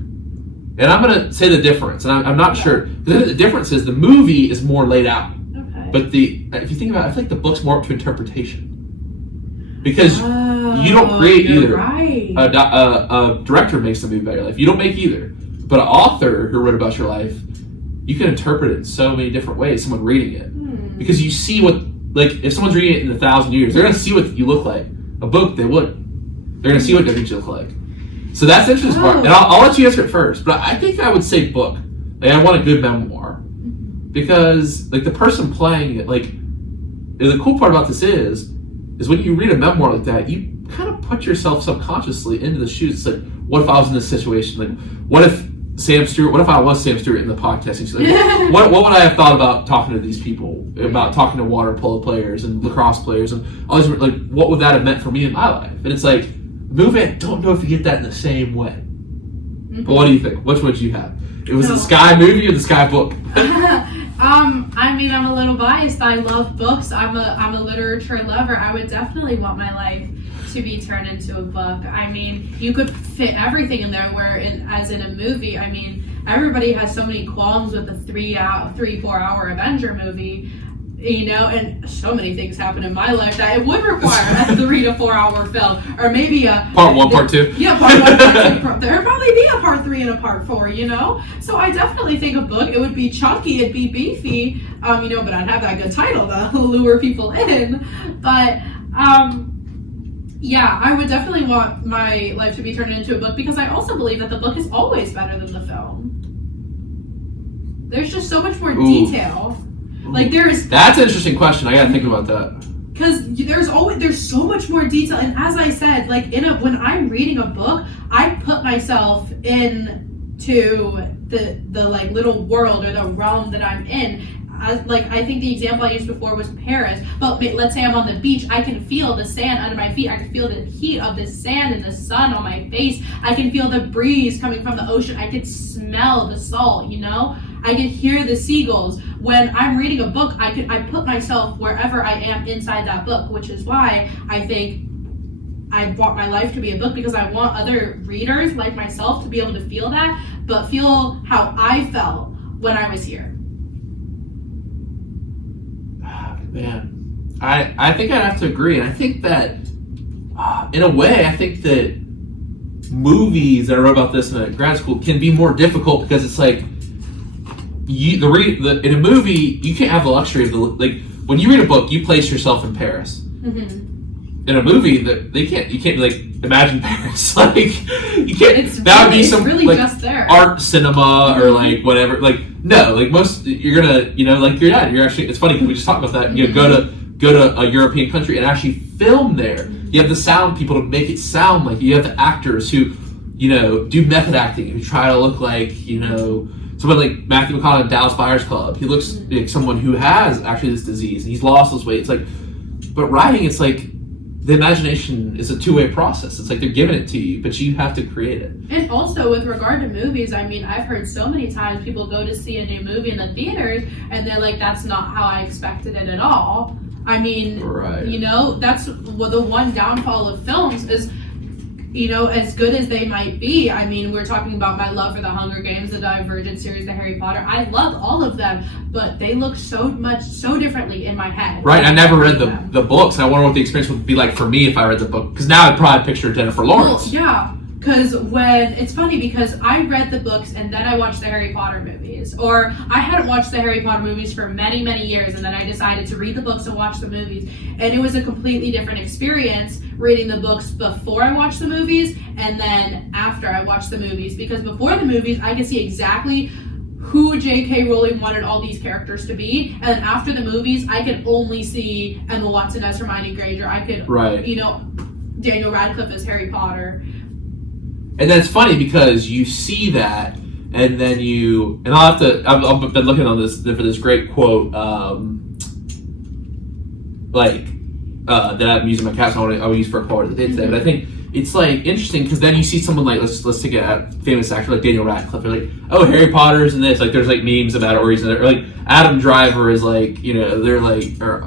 And I'm going to say the difference, and I'm not sure. The difference is the movie is more laid out. Okay. But if you think about it, I feel like the book's more up to interpretation. Because you don't create either. Right. A director makes the movie about your life. You don't make either. But an author who wrote about your life, you can interpret it in so many different ways, someone reading it. Because you see what, like, if someone's reading it in 1,000 years, they're going to see what you look like. A book, they wouldn't. They're going to see what different you look like. So that's the interesting part. And I'll let you answer it first. But I think I would say book. Like, I want a good memoir. Because, like, the person playing it, like, the cool part about this is when you read a memoir like that, you kind of put yourself subconsciously into the shoes. It's like, what if I was in this situation? Like, what if I was Sam Stewart in the podcast? And like, what would I have thought about talking to these people, about talking to water polo players and lacrosse players and all these, like, what would that have meant for me in my life? And it's like, movie, I don't know if you get that in the same way. But what do you think? Which would you have? It was the Sky movie or the Sky book? I mean, I'm a little biased. I love books. I'm a literature lover. I would definitely want my life to be turned into a book. I mean, you could fit everything in there. As in a movie, I mean, everybody has so many qualms with the 3-4 hour Avenger movie. And so many things happen in my life that it would require a 3 to 4 hour film, or maybe a part 1, part 2. Yeah, part 1, part 2. There'd probably be a part 3 and a part 4. So I definitely think a book. It would be chunky, it'd be beefy, but I'd have that good title to lure people in. But yeah, I would definitely want my life to be turned into a book because I also believe that the book is always better than the film. There's just so much more detail. Like that's an interesting question. I gotta think about that. Because there's so much more detail, and as I said, like when I'm reading a book, I put myself into the like little world or the realm that I'm in. I think the example I used before was Paris, but let's say I'm on the beach, I can feel the sand under my feet, I can feel the heat of the sand and the sun on my face, I can feel the breeze coming from the ocean, I can smell the salt, I can hear the seagulls. When I'm reading a book, I put myself wherever I am inside that book, which is why I think I want my life to be a book, because I want other readers like myself to be able to feel that, but feel how I felt when I was here. Man, I think I'd have to agree. And I think that, in a way, I think that movies that I wrote about this in grad school can be more difficult because it's like, in a movie, you can't have the luxury of when you read a book, you place yourself in Paris. Mm-hmm. In a movie, you can't like imagine Paris. Like you can't. That would be some really like just there. Art cinema or like whatever. Like no, like most you're gonna like your dad. You're actually. It's funny because we just talked about that. You go to a European country and actually film there. You have the sound people to make it sound like you have the actors who do method acting and try to look like someone like Matthew McConaughey in Dallas Buyers Club. He looks like someone who has actually this disease and he's lost his weight. It's like, but writing, it's like the imagination is a two-way process. It's like they're giving it to you, but you have to create it. And also with regard to movies, I mean, I've heard so many times people go to see a new movie in the theaters and they're like, that's not how I expected it at all. I mean, right. You know, that's the one downfall of films is, you know, as good as they might be. I mean, we're talking about my love for the Hunger Games, the Divergent series, the Harry Potter. I love all of them, but they look so differently in my head. Right, I never read the books, and I wonder what the experience would be like for me if I read the book. Because now I'd probably picture Jennifer Lawrence. Well, yeah. Because it's funny because I read the books and then I watched the Harry Potter movies. Or I hadn't watched the Harry Potter movies for many, many years, and then I decided to read the books and watch the movies. And it was a completely different experience reading the books before I watched the movies and then after I watched the movies. Because before the movies, I could see exactly who J.K. Rowling wanted all these characters to be. And then after the movies, I could only see Emma Watson as Hermione Granger. I could, you know, Daniel Radcliffe as Harry Potter. And that's funny because you see that, and then and I'll have to, I've been looking on this, for this great quote, that I'm using my caption, I will use for a quote of the day today, but I think it's like interesting because then you see someone like, let's take a famous actor like Daniel Radcliffe, they're like, oh, Harry Potter's in this, like there's like memes about it, or he's in it, or like Adam Driver is like, you know, they're like, or,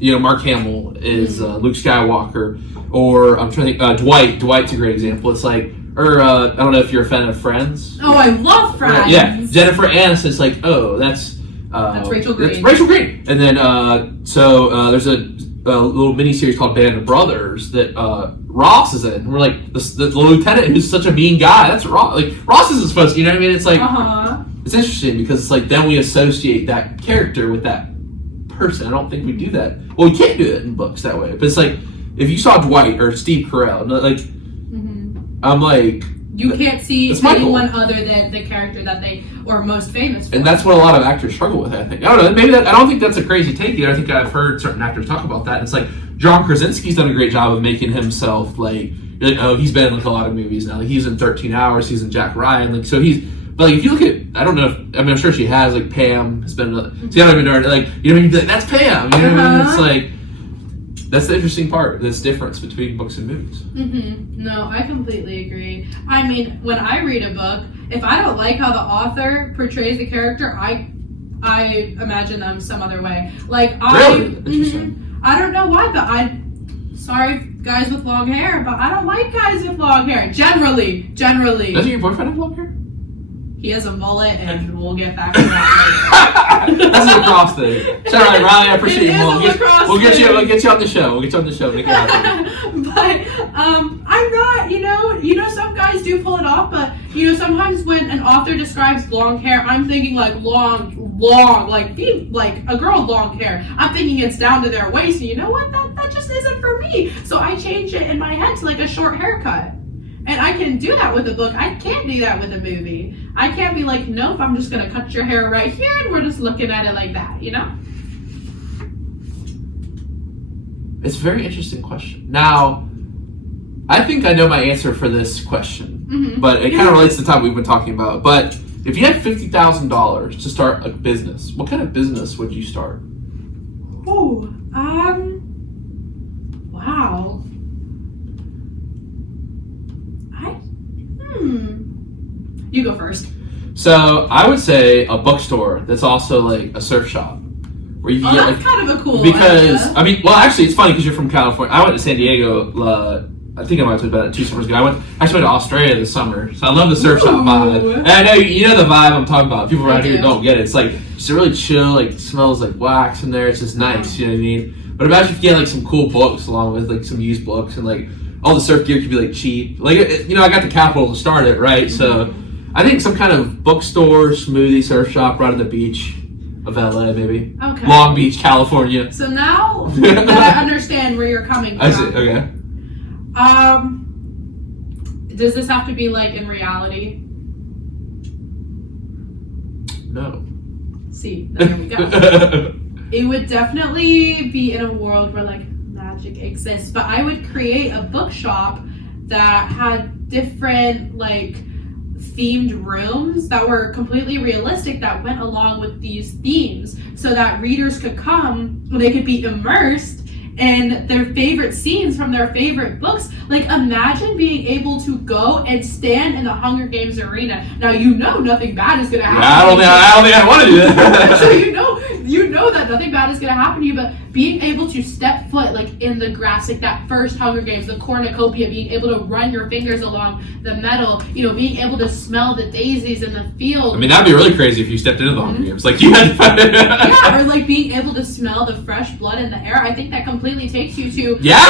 you know, Mark Hamill is Luke Skywalker, or I'm trying to think, Dwight's a great example. It's like, or I don't know if you're a fan of Friends. Oh, I love Friends. Yeah, Jennifer Aniston's like, oh, that's Rachel Green. That's Rachel Green. And then there's a little mini series called Band of Brothers that Ross is in. And we're like, the lieutenant who's such a mean guy. That's Ross. Like Ross isn't supposed to. You know what I mean? It's like it's interesting because it's like then we associate that character with that person. I don't think we do that. Well, we can't do it in books that way. But it's like if you saw Dwight or Steve Carell, like I'm like you can't see anyone other than the character that they are most famous for. And that's what a lot of actors struggle with, I think. I don't know. Maybe I don't think that's a crazy take either. I think I've heard certain actors talk about that. It's like John Krasinski's done a great job of making himself like oh, he's been in like a lot of movies now. Like he's in 13 Hours. He's in Jack Ryan. Like so he's. But like if you look at, I don't know if I'm sure she has like Pam has been. So I don't even know like you know what I mean? Like that's Pam. You know what I mean? It's like. That's the interesting part, this difference between books and movies. No, I completely agree. I mean, when I read a book, if I don't like how the author portrays the character, I imagine them some other way. Like really? Interesting. I don't know why, but sorry guys with long hair, but I don't like guys with long hair. Generally. Doesn't your boyfriend have long hair? He has a mullet, and we'll get back to that. That's a lacrosse thing. Shout out, Riley. I appreciate you. We'll get you on the show. We'll get you on the show. Make it happen. But I'm not. You know, some guys do pull it off, but you know, sometimes when an author describes long hair, I'm thinking like long, like a girl long hair. I'm thinking it's down to their waist. And you know what? That just isn't for me. So I change it in my head to like a short haircut. And I can do that with a book. I can't do that with a movie. I can't be like, nope, I'm just going to cut your hair right here and we're just looking at it like that, you know? It's a very interesting question. Now, I think I know my answer for this question, but it kind of relates to the topic we've been talking about. But if you had $50,000 to start a business, what kind of business would you start? Ooh, wow. You go first. So I would say a bookstore that's also like a surf shop, where you get that's kind of a cool because idea. I mean, well, actually, it's funny because you're from California. I went to San Diego. I think I might have talked about it 2 summers ago. I actually went to Australia this summer, so I love the surf shop vibe. And I know you know the vibe I'm talking about. People around here don't get it. It's like just really chill. Like it smells like wax in there. It's just nice. You know what I mean? But imagine if you get like some cool books along with like some used books and like all the surf gear could be like cheap. Like you know, I got the capital to start it, right? So. I think some kind of bookstore, smoothie, surf shop right on the beach of LA, maybe. Okay. Long Beach, California. So now that I understand where you're coming from. I see, okay. Does this have to be like in reality? No. See, there we go. It would definitely be in a world where like magic exists, but I would create a bookshop that had different like themed rooms that were completely realistic that went along with these themes so that readers could come and they could be immersed and their favorite scenes from their favorite books. Like, imagine being able to go and stand in the Hunger Games arena. Now, nothing bad is going to happen. Yeah, I don't think I want to do that. So you know that nothing bad is going to happen to you, but being able to step foot, like, in the grass, like that first Hunger Games, the cornucopia, being able to run your fingers along the metal, being able to smell the daisies in the field. I mean, that'd be really crazy if you stepped into the Hunger Games. Like, you had to... Yeah, or, like, being able to smell the fresh blood in the air. I think that completely takes you to... Yeah.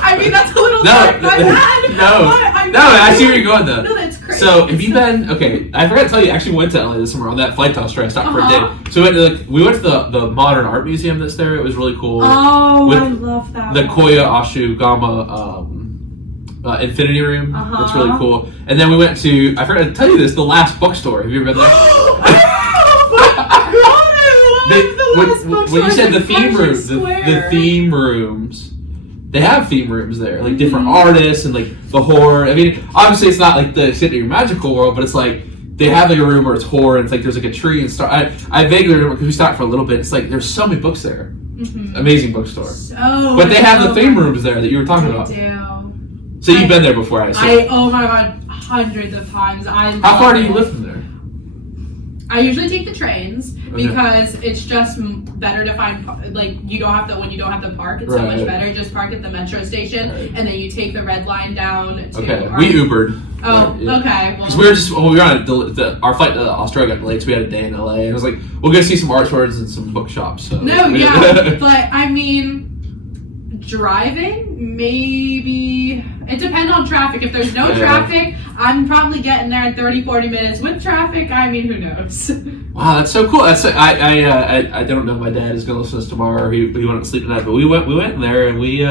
I mean, that's a little dark in my head. No, I see where you're going, though. No, that's crazy. So, have you been... Okay, I forgot to tell you, I actually went to LA this summer on that flight to Australia. I stopped for a day. So, we went to the Modern Art Museum that's there. It was really cool. Oh, I love that. The Koya Ashugama Infinity Room. That's really cool. And then we went to... I forgot to tell you this, the Last Bookstore. Have you ever been there? When you said the theme rooms, the theme rooms, they have theme rooms there, like different artists and like the horror. I mean, obviously it's not like the extent of your magical world, but it's like they have like a room where it's horror and it's like there's like a tree and stuff. I vaguely remember because we stopped for a little bit. It's like there's so many books there. Amazing bookstore. But they have the theme rooms there that you were talking about. So you've been there before, I assume. Oh my god, hundreds of times. How far do you live from there? I usually take the trains because it's just better to find, like, when you don't have to park, it's so much better. Just park at the metro station and then you take the red line down to... We Ubered. Oh, okay. Because we were on our flight to Australia got delayed, so we had a day in LA. And I was like, we'll go see some art stores and some bookshops. So. But I mean, driving, maybe... It depends on traffic. If there's no traffic, I'm probably getting there in 30, 40 minutes. With traffic, I mean, who knows? Wow, that's so cool. I don't know if my dad is going to listen to this tomorrow or he wanted to sleep tonight, but we went in there and we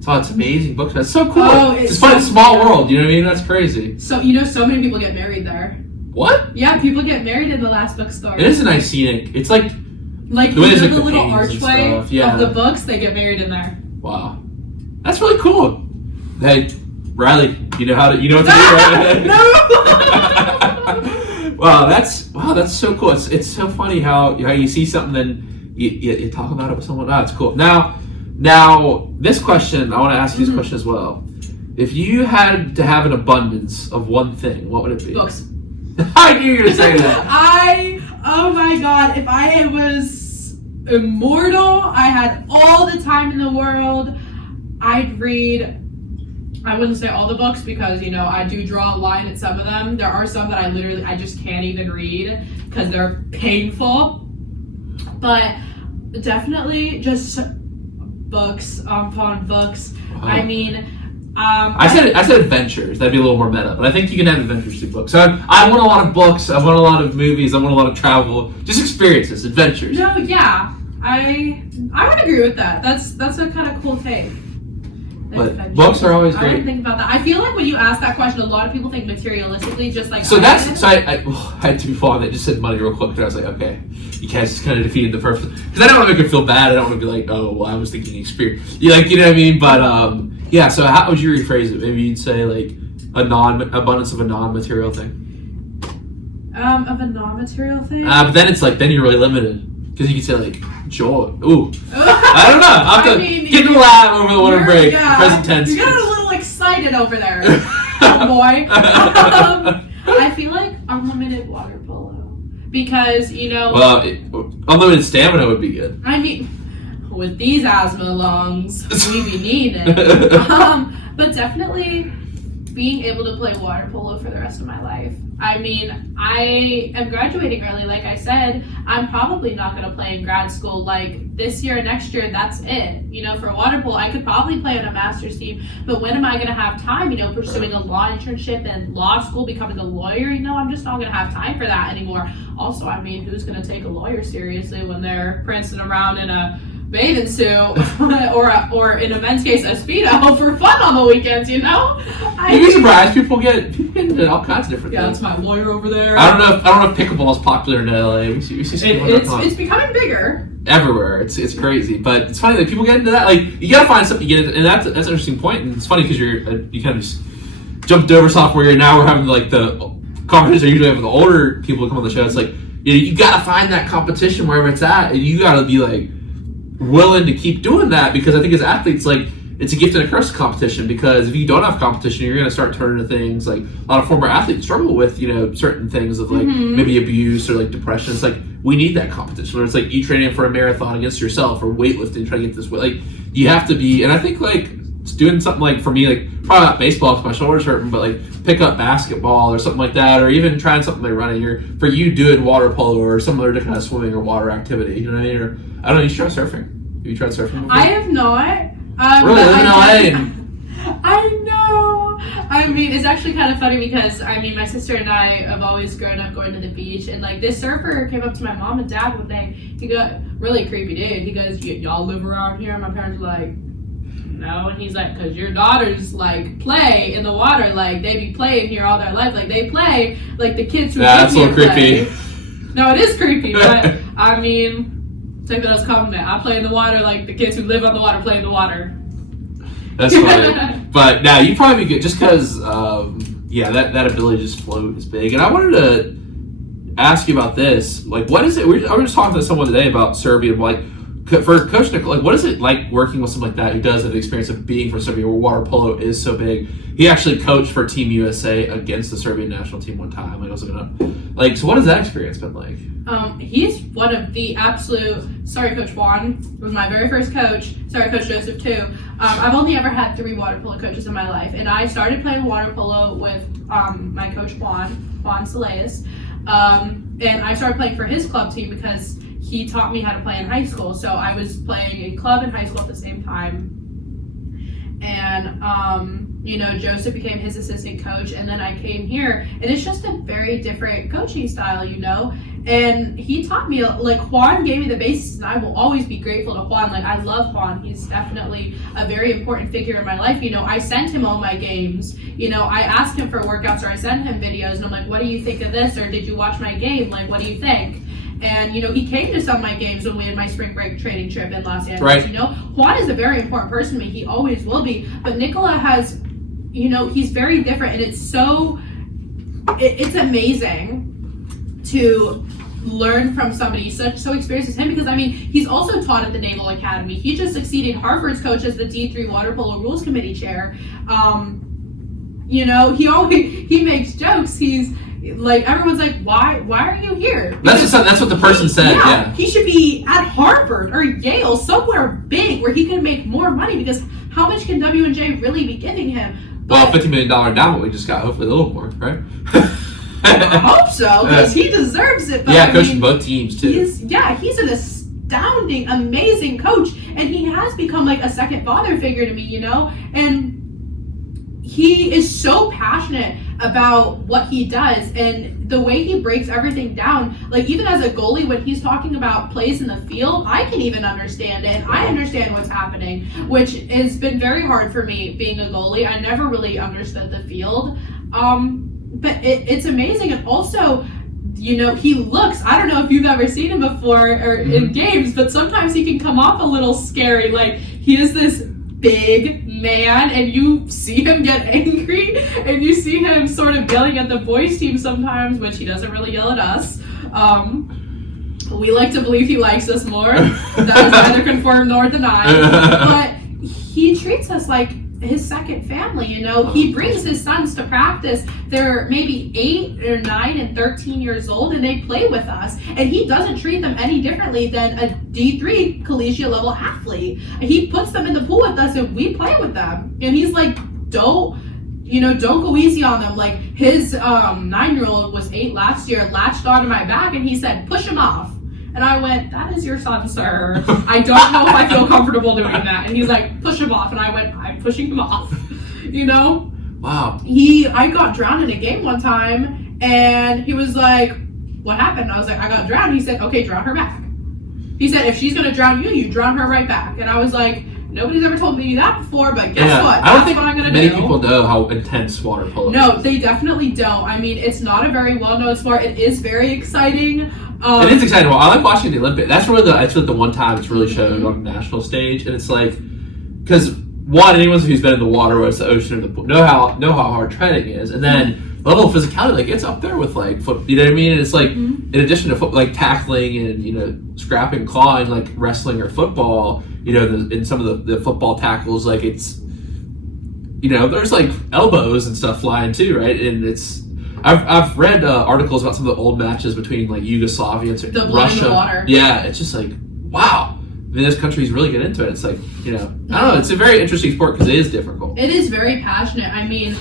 saw this amazing books. That's so cool. Oh, it's fun, small world, you know what I mean? That's crazy. So, so many people get married there. What? Yeah, people get married in the Last Bookstore. It is a nice scenic. It's like the little archway of the books, they get married in there. Wow. That's really cool. Hey, Riley, you know what to do, right? No! Wow, that's so cool. It's so funny how you see something then you talk about it with someone. Oh, it's cool. Now this question, I want to ask you this question as well. If you had to have an abundance of one thing, what would it be? Books. I knew you were going to say that. Oh my god, if I was immortal, I had all the time in the world, I'd read... I wouldn't say all the books because, I do draw a line at some of them. There are some that I just can't even read because they're painful. But definitely just books upon books. Wow. I mean, I said adventures. That'd be a little more meta, but I think you can have adventures through books. So I want a lot of books. I want a lot of movies. I want a lot of travel. Just experiences, adventures. No, yeah, I would agree with that. That's a kind of cool take. But books are always great. I didn't think about that. I feel like when you ask that question, a lot of people think materialistically, just like I had to be following that. Just said money real quick, and I was like, okay, you guys just kind of defeated the purpose because I don't want to make it feel bad. I don't want to be like, oh, well, I was thinking experience. You know what I mean? But yeah. So how would you rephrase it? Maybe you'd say like abundance of a non-material thing. Of a non-material thing. But then it's like you're really limited. Because you could say, like, joy. Ooh. I don't know. I'll have to get in the lab over the winter break. Yeah, present tense. You're getting a little excited over there, oh boy. I feel like unlimited water polo. Because, Well, unlimited stamina would be good. I mean, with these asthma lungs, we be needing. But definitely being able to play water polo for the rest of my life. I mean, I am graduating early, like I said. I'm probably not going to play in grad school. Like, this year, next year, that's it. For water polo, I could probably play on a master's team, but when am I going to have time, pursuing a law internship and law school, becoming a lawyer? I'm just not going to have time for that anymore. Also, I mean, who's going to take a lawyer seriously when they're prancing around in a bathing suit or in a men's case a Speedo for fun on the weekends, You'd be surprised. People get into all kinds of different things. That's my lawyer over there. I don't know if pickleball is popular in LA. We see it's becoming bigger everywhere. It's crazy, but it's funny that people get into that. Like, you gotta find something to get into, and that's an interesting point. And it's funny because you kind of just jumped over software, and now we're having like the conversations I usually have with the older people who come on the show. It's like you gotta find that competition wherever it's at, and you gotta be like willing to keep doing that, because I think as athletes, like, it's a gift and a curse competition, because if you don't have competition, you're going to start turning to things like a lot of former athletes struggle with, certain things of like maybe abuse or like depression. It's like, we need that competition where it's like you training for a marathon against yourself or weightlifting, trying to get this way. Like, you have to be, and I think like doing something like, for me, like probably not baseball because my shoulder's hurting, but like pick up basketball or something like that, or even trying something like running, or for you doing water polo or some other kind of swimming or water activity, you know what I mean? Or I don't know, you should try surfing. Have you tried surfing before? I have not. Really? Live in LA? I know. I mean, it's actually kind of funny because, I mean, my sister and I have always grown up going to the beach, and like this surfer came up to my mom and dad one day. He got really creepy, dude. He goes, y'all live around here? And my parents were like, no. And he's like, because your daughters like play in the water, like they be playing here all their life, like they play like the kids who that's a little creepy. No, it is creepy, but I mean, take that as a compliment. I play in the water like the kids who live on the water play in the water. That's funny. But now you probably be good just because, that ability to just float is big. And I wanted to ask you about this. Like, what is it? I was just talking to someone today about Serbia. Like, for Coach Nicole, like, what is it like working with someone like that who does have the experience of being from Serbia, where water polo is so big? He actually coached for Team USA against the Serbian national team one time. Like, I was looking up. Like, so what has that experience been like? He's one of the absolute. Sorry, Coach Wald was my very first coach. Sorry, Coach Joseph too. I've only ever had 3 water polo coaches in my life, and I started playing water polo with my coach Juan Saleas, and I started playing for his club team because he taught me how to play in high school. So I was playing in club and high school at the same time. And, Joseph became his assistant coach, and then I came here, and it's just a very different coaching style, and he taught me, like, Juan gave me the basis, and I will always be grateful to Juan. Like, I love Juan. He's definitely a very important figure in my life. I sent him all my games. I asked him for workouts, or I sent him videos, and I'm like, what do you think of this? Or did you watch my game? Like, what do you think? And, he came to some of my games when we had my spring break training trip in Los Angeles. Right. Juan is a very important person to me. He always will be. But Nikola has, he's very different. And it's so, it's amazing to learn from somebody so experienced as him, because, he's also taught at the Naval Academy. He just succeeded Harvard's coach as the D3 Water Polo Rules Committee chair. He makes jokes. He's, like, everyone's like, why are you here? That's what the person said. Yeah, he should be at Harvard or Yale, somewhere big where he can make more money, because how much can W&J really be giving him? Well, $50 million endowment we just got, hopefully a little more, right? I hope so, because he deserves it. But coaching both teams too. He's an astounding, amazing coach, and he has become like a second father figure to me, and he is so passionate about what he does, and the way he breaks everything down. Like, even as a goalie, when he's talking about plays in the field, I can even understand it, and I understand what's happening, which has been very hard for me being a goalie. I never really understood the field, but it's amazing. And also, he looks, I don't know if you've ever seen him before or in games, but sometimes he can come off a little scary. Like, he is this big man, and you see him get angry, and you see him sort of yelling at the boys team sometimes, which he doesn't really yell at us. We like to believe he likes us more. That is neither confirmed nor denied. But he treats us like his second family, He brings his sons to practice. They're maybe 8 or 9 and 13 years old, and they play with us. And he doesn't treat them any differently than a D3 collegiate level athlete. He puts them in the pool with us, and we play with them. And he's like, don't go easy on them. Like, his 9-year-old was 8 last year, latched onto my back, and he said, push him off. And I went, that is your son, sir. I don't know if I feel comfortable doing that. And he's like, push him off. And I went, I'm pushing him off. Wow. I got drowned in a game one time, and he was like, what happened? I was like, I got drowned. He said, okay, drown her back. He said, if she's going to drown you, you drown her right back. And I was like, nobody's ever told me that before, but guess what? I don't think many people know how intense water polo is. No, they definitely don't. It's not a very well-known sport. It is very exciting. It is exciting. Well, I like watching the Olympics. That's really the one time it's really showed on the national stage, and it's like, because anyone who's been in the water, whether it's the ocean or the pool, know how hard treading is, and then level of physicality, like it's up there with like foot. You know what I mean? And it's like in addition to like tackling and scrapping, clawing, like wrestling or football. In some of the football tackles, like it's there's like elbows and stuff flying too, right? And it's I've read articles about some of the old matches between like Yugoslavia and the Russia. The water. Yeah, it's just like wow. I mean, this country's really get into it. It's like, I don't know. It's a very interesting sport because it is difficult. It is very passionate. I mean,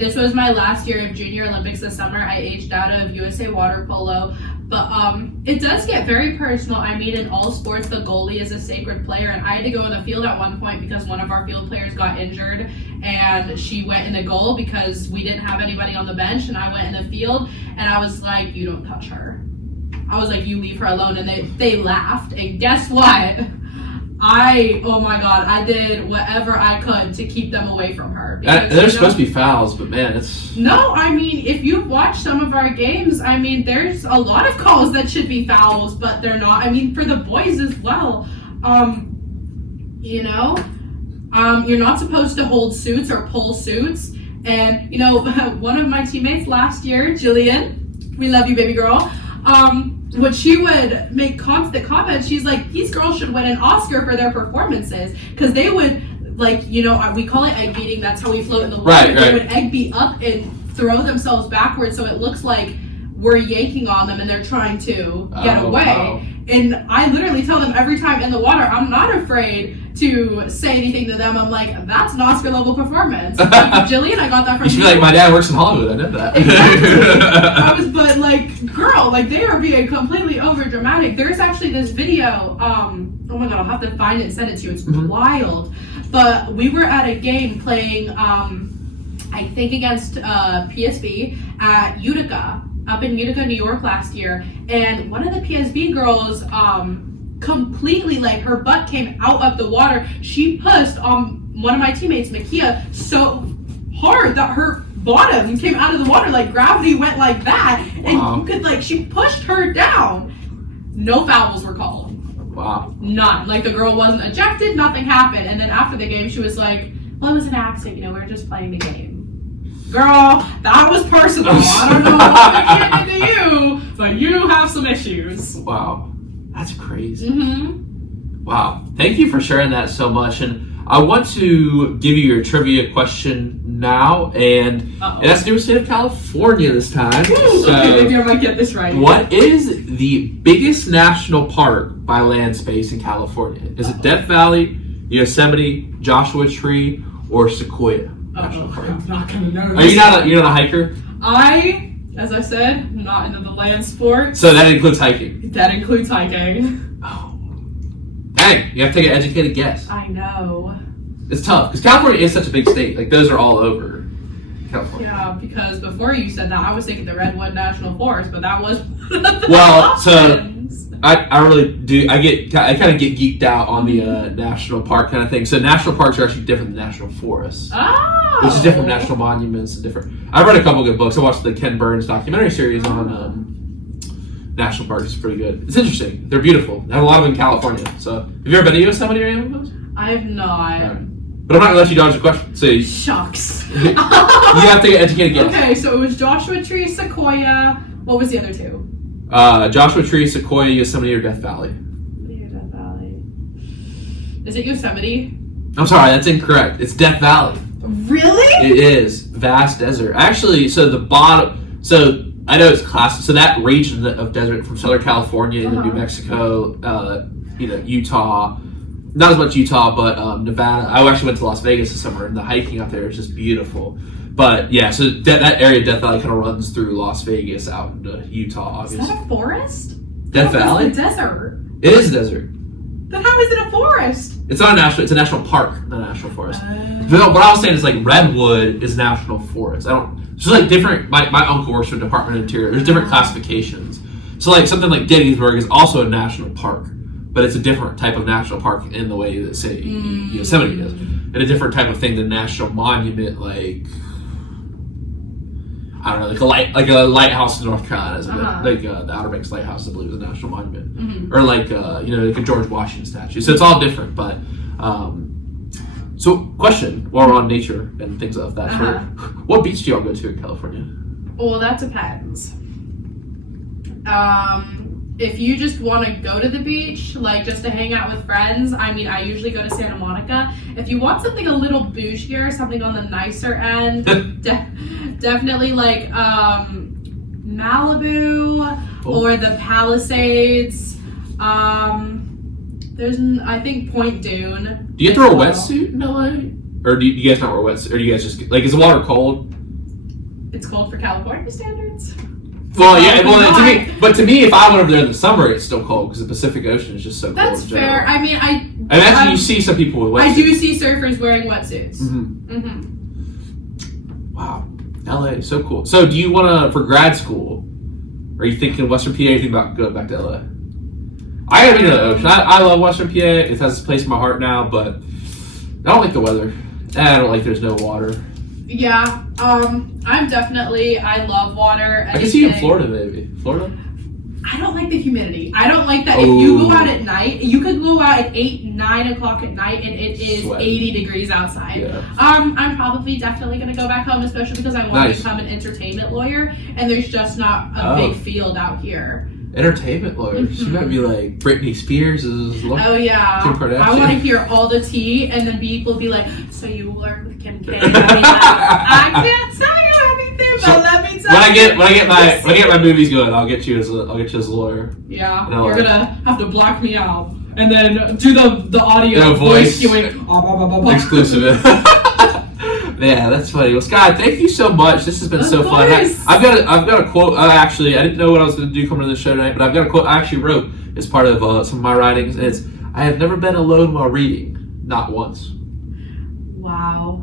this was my last year of Junior Olympics this summer. I aged out of USA water polo, but it does get very personal. I mean, in all sports, the goalie is a sacred player, and I had to go in the field at one point because one of our field players got injured, and she went in the goal because we didn't have anybody on the bench, and I went in the field, and I was like, you don't touch her. I was like, you leave her alone, and they laughed, and guess what? Oh my God, I did whatever I could to keep them away from her. Because, there's supposed to be fouls, but man, it's... No, I mean, if you've watched some of our games, I mean, there's a lot of calls that should be fouls, but they're not. I mean, for the boys as well, you're not supposed to hold suits or pull suits, and, one of my teammates last year, Jillian, we love you, baby girl, when she would make constant comments, she's like, these girls should win an Oscar for their performances, because they would, like, we call it egg beating, that's how we float in the water. Right. They would egg beat up and throw themselves backwards, so it looks like we're yanking on them and they're trying to get away. Wow. And I literally tell them every time in the water, I'm not afraid to say anything to them. I'm like, that's an Oscar level performance. Jillian, I got that from you. You should be like, my dad works in Hollywood. I know that. Exactly. But like, girl, like they are being completely over dramatic. There's actually this video. Oh my God, I'll have to find it and send it to you. It's wild. But we were at a game playing, I think against PSB at Utica. Up in Utica, New York last year, and one of the PSB girls completely, like, her butt came out of the water. She pushed one of my teammates, Makia, so hard that her bottom came out of the water, like gravity went like that, and you could, like, she pushed her down. No fouls were called. Wow. None. Like, the girl wasn't ejected, nothing happened, and then after the game, she was like, well, it was an accident, we were just playing the game. Girl, that was personal. I don't know what it did to you, but you have some issues. Wow. That's crazy. Mm-hmm. Wow. Thank you for sharing that so much. And I want to give you your trivia question now, and it has to do with the state of California this time. So, okay, maybe I might get this right. What is the biggest national park by land space in California? Is it Death Valley, Yosemite, Joshua Tree, or Sequoia? I'm not gonna know. Are you're not a hiker? As I said, not into the land sport. So that includes hiking. That includes hiking. Oh, dang! You have to take an educated guess. I know. It's tough because California is such a big state. Like those are all over California. Yeah, because before you said that, I was thinking the Redwood National Forest, but that was well. So I really do. I kind of get geeked out on the national park kind of thing. So national parks are actually different than national forests. Oh. Which is different from national monuments and different. I've read a couple good books. I watched the Ken Burns documentary series on national parks. It's pretty good. It's interesting. They're beautiful. They have a lot of them in California. So have you ever been to Yosemite or any of those? I have not. Right. But I'm not gonna let you dodge the question. So shucks. You have to get educated guess. Okay, so it was Joshua Tree, Sequoia. What was the other two? Joshua Tree, Sequoia, Yosemite, or Death Valley. Death Valley. Is it Yosemite? I'm sorry, that's incorrect. It's Death Valley. Really? It is. Vast desert. Actually, so the bottom, so I know it's classic, so that region of desert from Southern California into New Mexico, Utah, not as much Utah, but Nevada. I actually went to Las Vegas this summer, and the hiking out there is just beautiful. But yeah, so that area of Death Valley kind of runs through Las Vegas out into Utah, obviously. Is that a forest? Death Valley? It's a desert. It is a desert. Then how is it a forest? It's not a national. It's a national park, not a national forest. But what I was saying is like Redwood is national forest. It's just like different. My uncle works for the Department of Interior. There's different classifications. So like something like Gettysburg is also a national park, but it's a different type of national park in the way that say Yosemite is, and a different type of thing than national monument like. I don't know, like a lighthouse in North Carolina, like the Outer Banks Lighthouse, I believe, is a national monument, or like like a George Washington statue. So it's all different. But so, question: while we're on nature and things of that sort, what beach do y'all go to in California? Well, that depends. If you just want to go to the beach, like just to hang out with friends, I mean, I usually go to Santa Monica. If you want something a little bougier, something on the nicer end, definitely like Malibu or the Palisades. There's, I think, Point Dune. Do you have to wear a wetsuit in LA? Or do you guys not wear wetsuit? Or do you guys just, like, is the water cold? It's cold for California standards. Well, yeah, to me, if I went over there in the summer, it's still cold because the Pacific Ocean is just so cold. That's fair. I mean, I imagine you see some people with wetsuits. I do see surfers wearing wetsuits. Wow, LA, so cool. So, do you want to, for grad school, are you thinking Western PA? Anything about going back to LA? I gotta be to the ocean. I love Western PA. It has a place in my heart now, but I don't like the weather. And I don't like there's no water. Yeah, I love water. I can see you in Florida, maybe. Florida? I don't like the humidity. I don't like that. If you go out at night, you could go out at 8, 9 o'clock at night and it is 80 degrees outside. Yeah. I'm definitely going to go back home, especially because I want to become an entertainment lawyer, and there's just not a big field out here. Entertainment lawyers? She might be like Britney Spears' lawyer. Oh, yeah. Kim Kardashian. I want to hear all the tea, and then people be like, so you work with Kim K? I can't tell you anything, but let me tell you. When I get my movies going, I'll get you as a lawyer. Yeah, you're gonna have to block me out, and then do the audio voice doing exclusive. Yeah, that's funny. Well, Scott, thank you so much. This has been so fun. I've got a quote. Actually, I didn't know what I was going to do coming to the show tonight, but I've got a quote I actually wrote as part of some of my writings, and it's, "I have never been alone while reading, not once." Wow.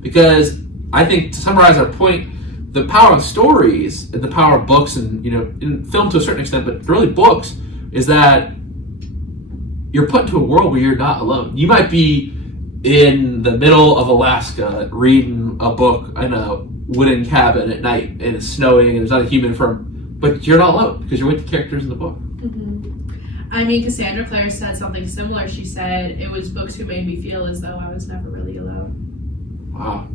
Because I think, to summarize our point, the power of stories and the power of books, and in film to a certain extent, but really books, is that you're put into a world where you're not alone. You might be in the middle of Alaska reading a book in a wooden cabin at night, and it's snowing and there's not a human but you're not alone because you're with the characters in the book. I mean, Cassandra Clare said something similar. She said it was books who made me feel as though I was never really alone. Wow.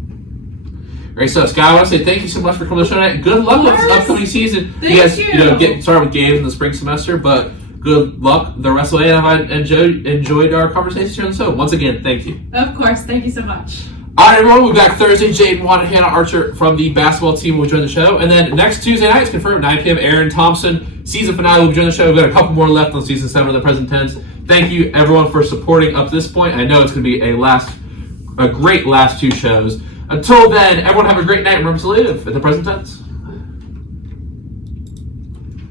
Great stuff. Scott, I want to say thank you so much for coming to the show tonight. Good luck with this upcoming season. Thank you guys, you. Get started with games in the spring semester, but good luck the rest of the way. And I enjoyed our conversation here on the show. Once again, thank you. Of course. Thank you so much. All right, everyone. We'll be back Thursday. Jaden Watt and Hannah Archer from the basketball team will join the show. And then next Tuesday night, it's confirmed, 9 p.m., Aaron Thompson, season finale, will join the show. We've got a couple more left on season 7 of the present tense. Thank you, everyone, for supporting up to this point. I know it's going to be a great last 2 shows. Until then, everyone have a great night. Remember to live in the present tense.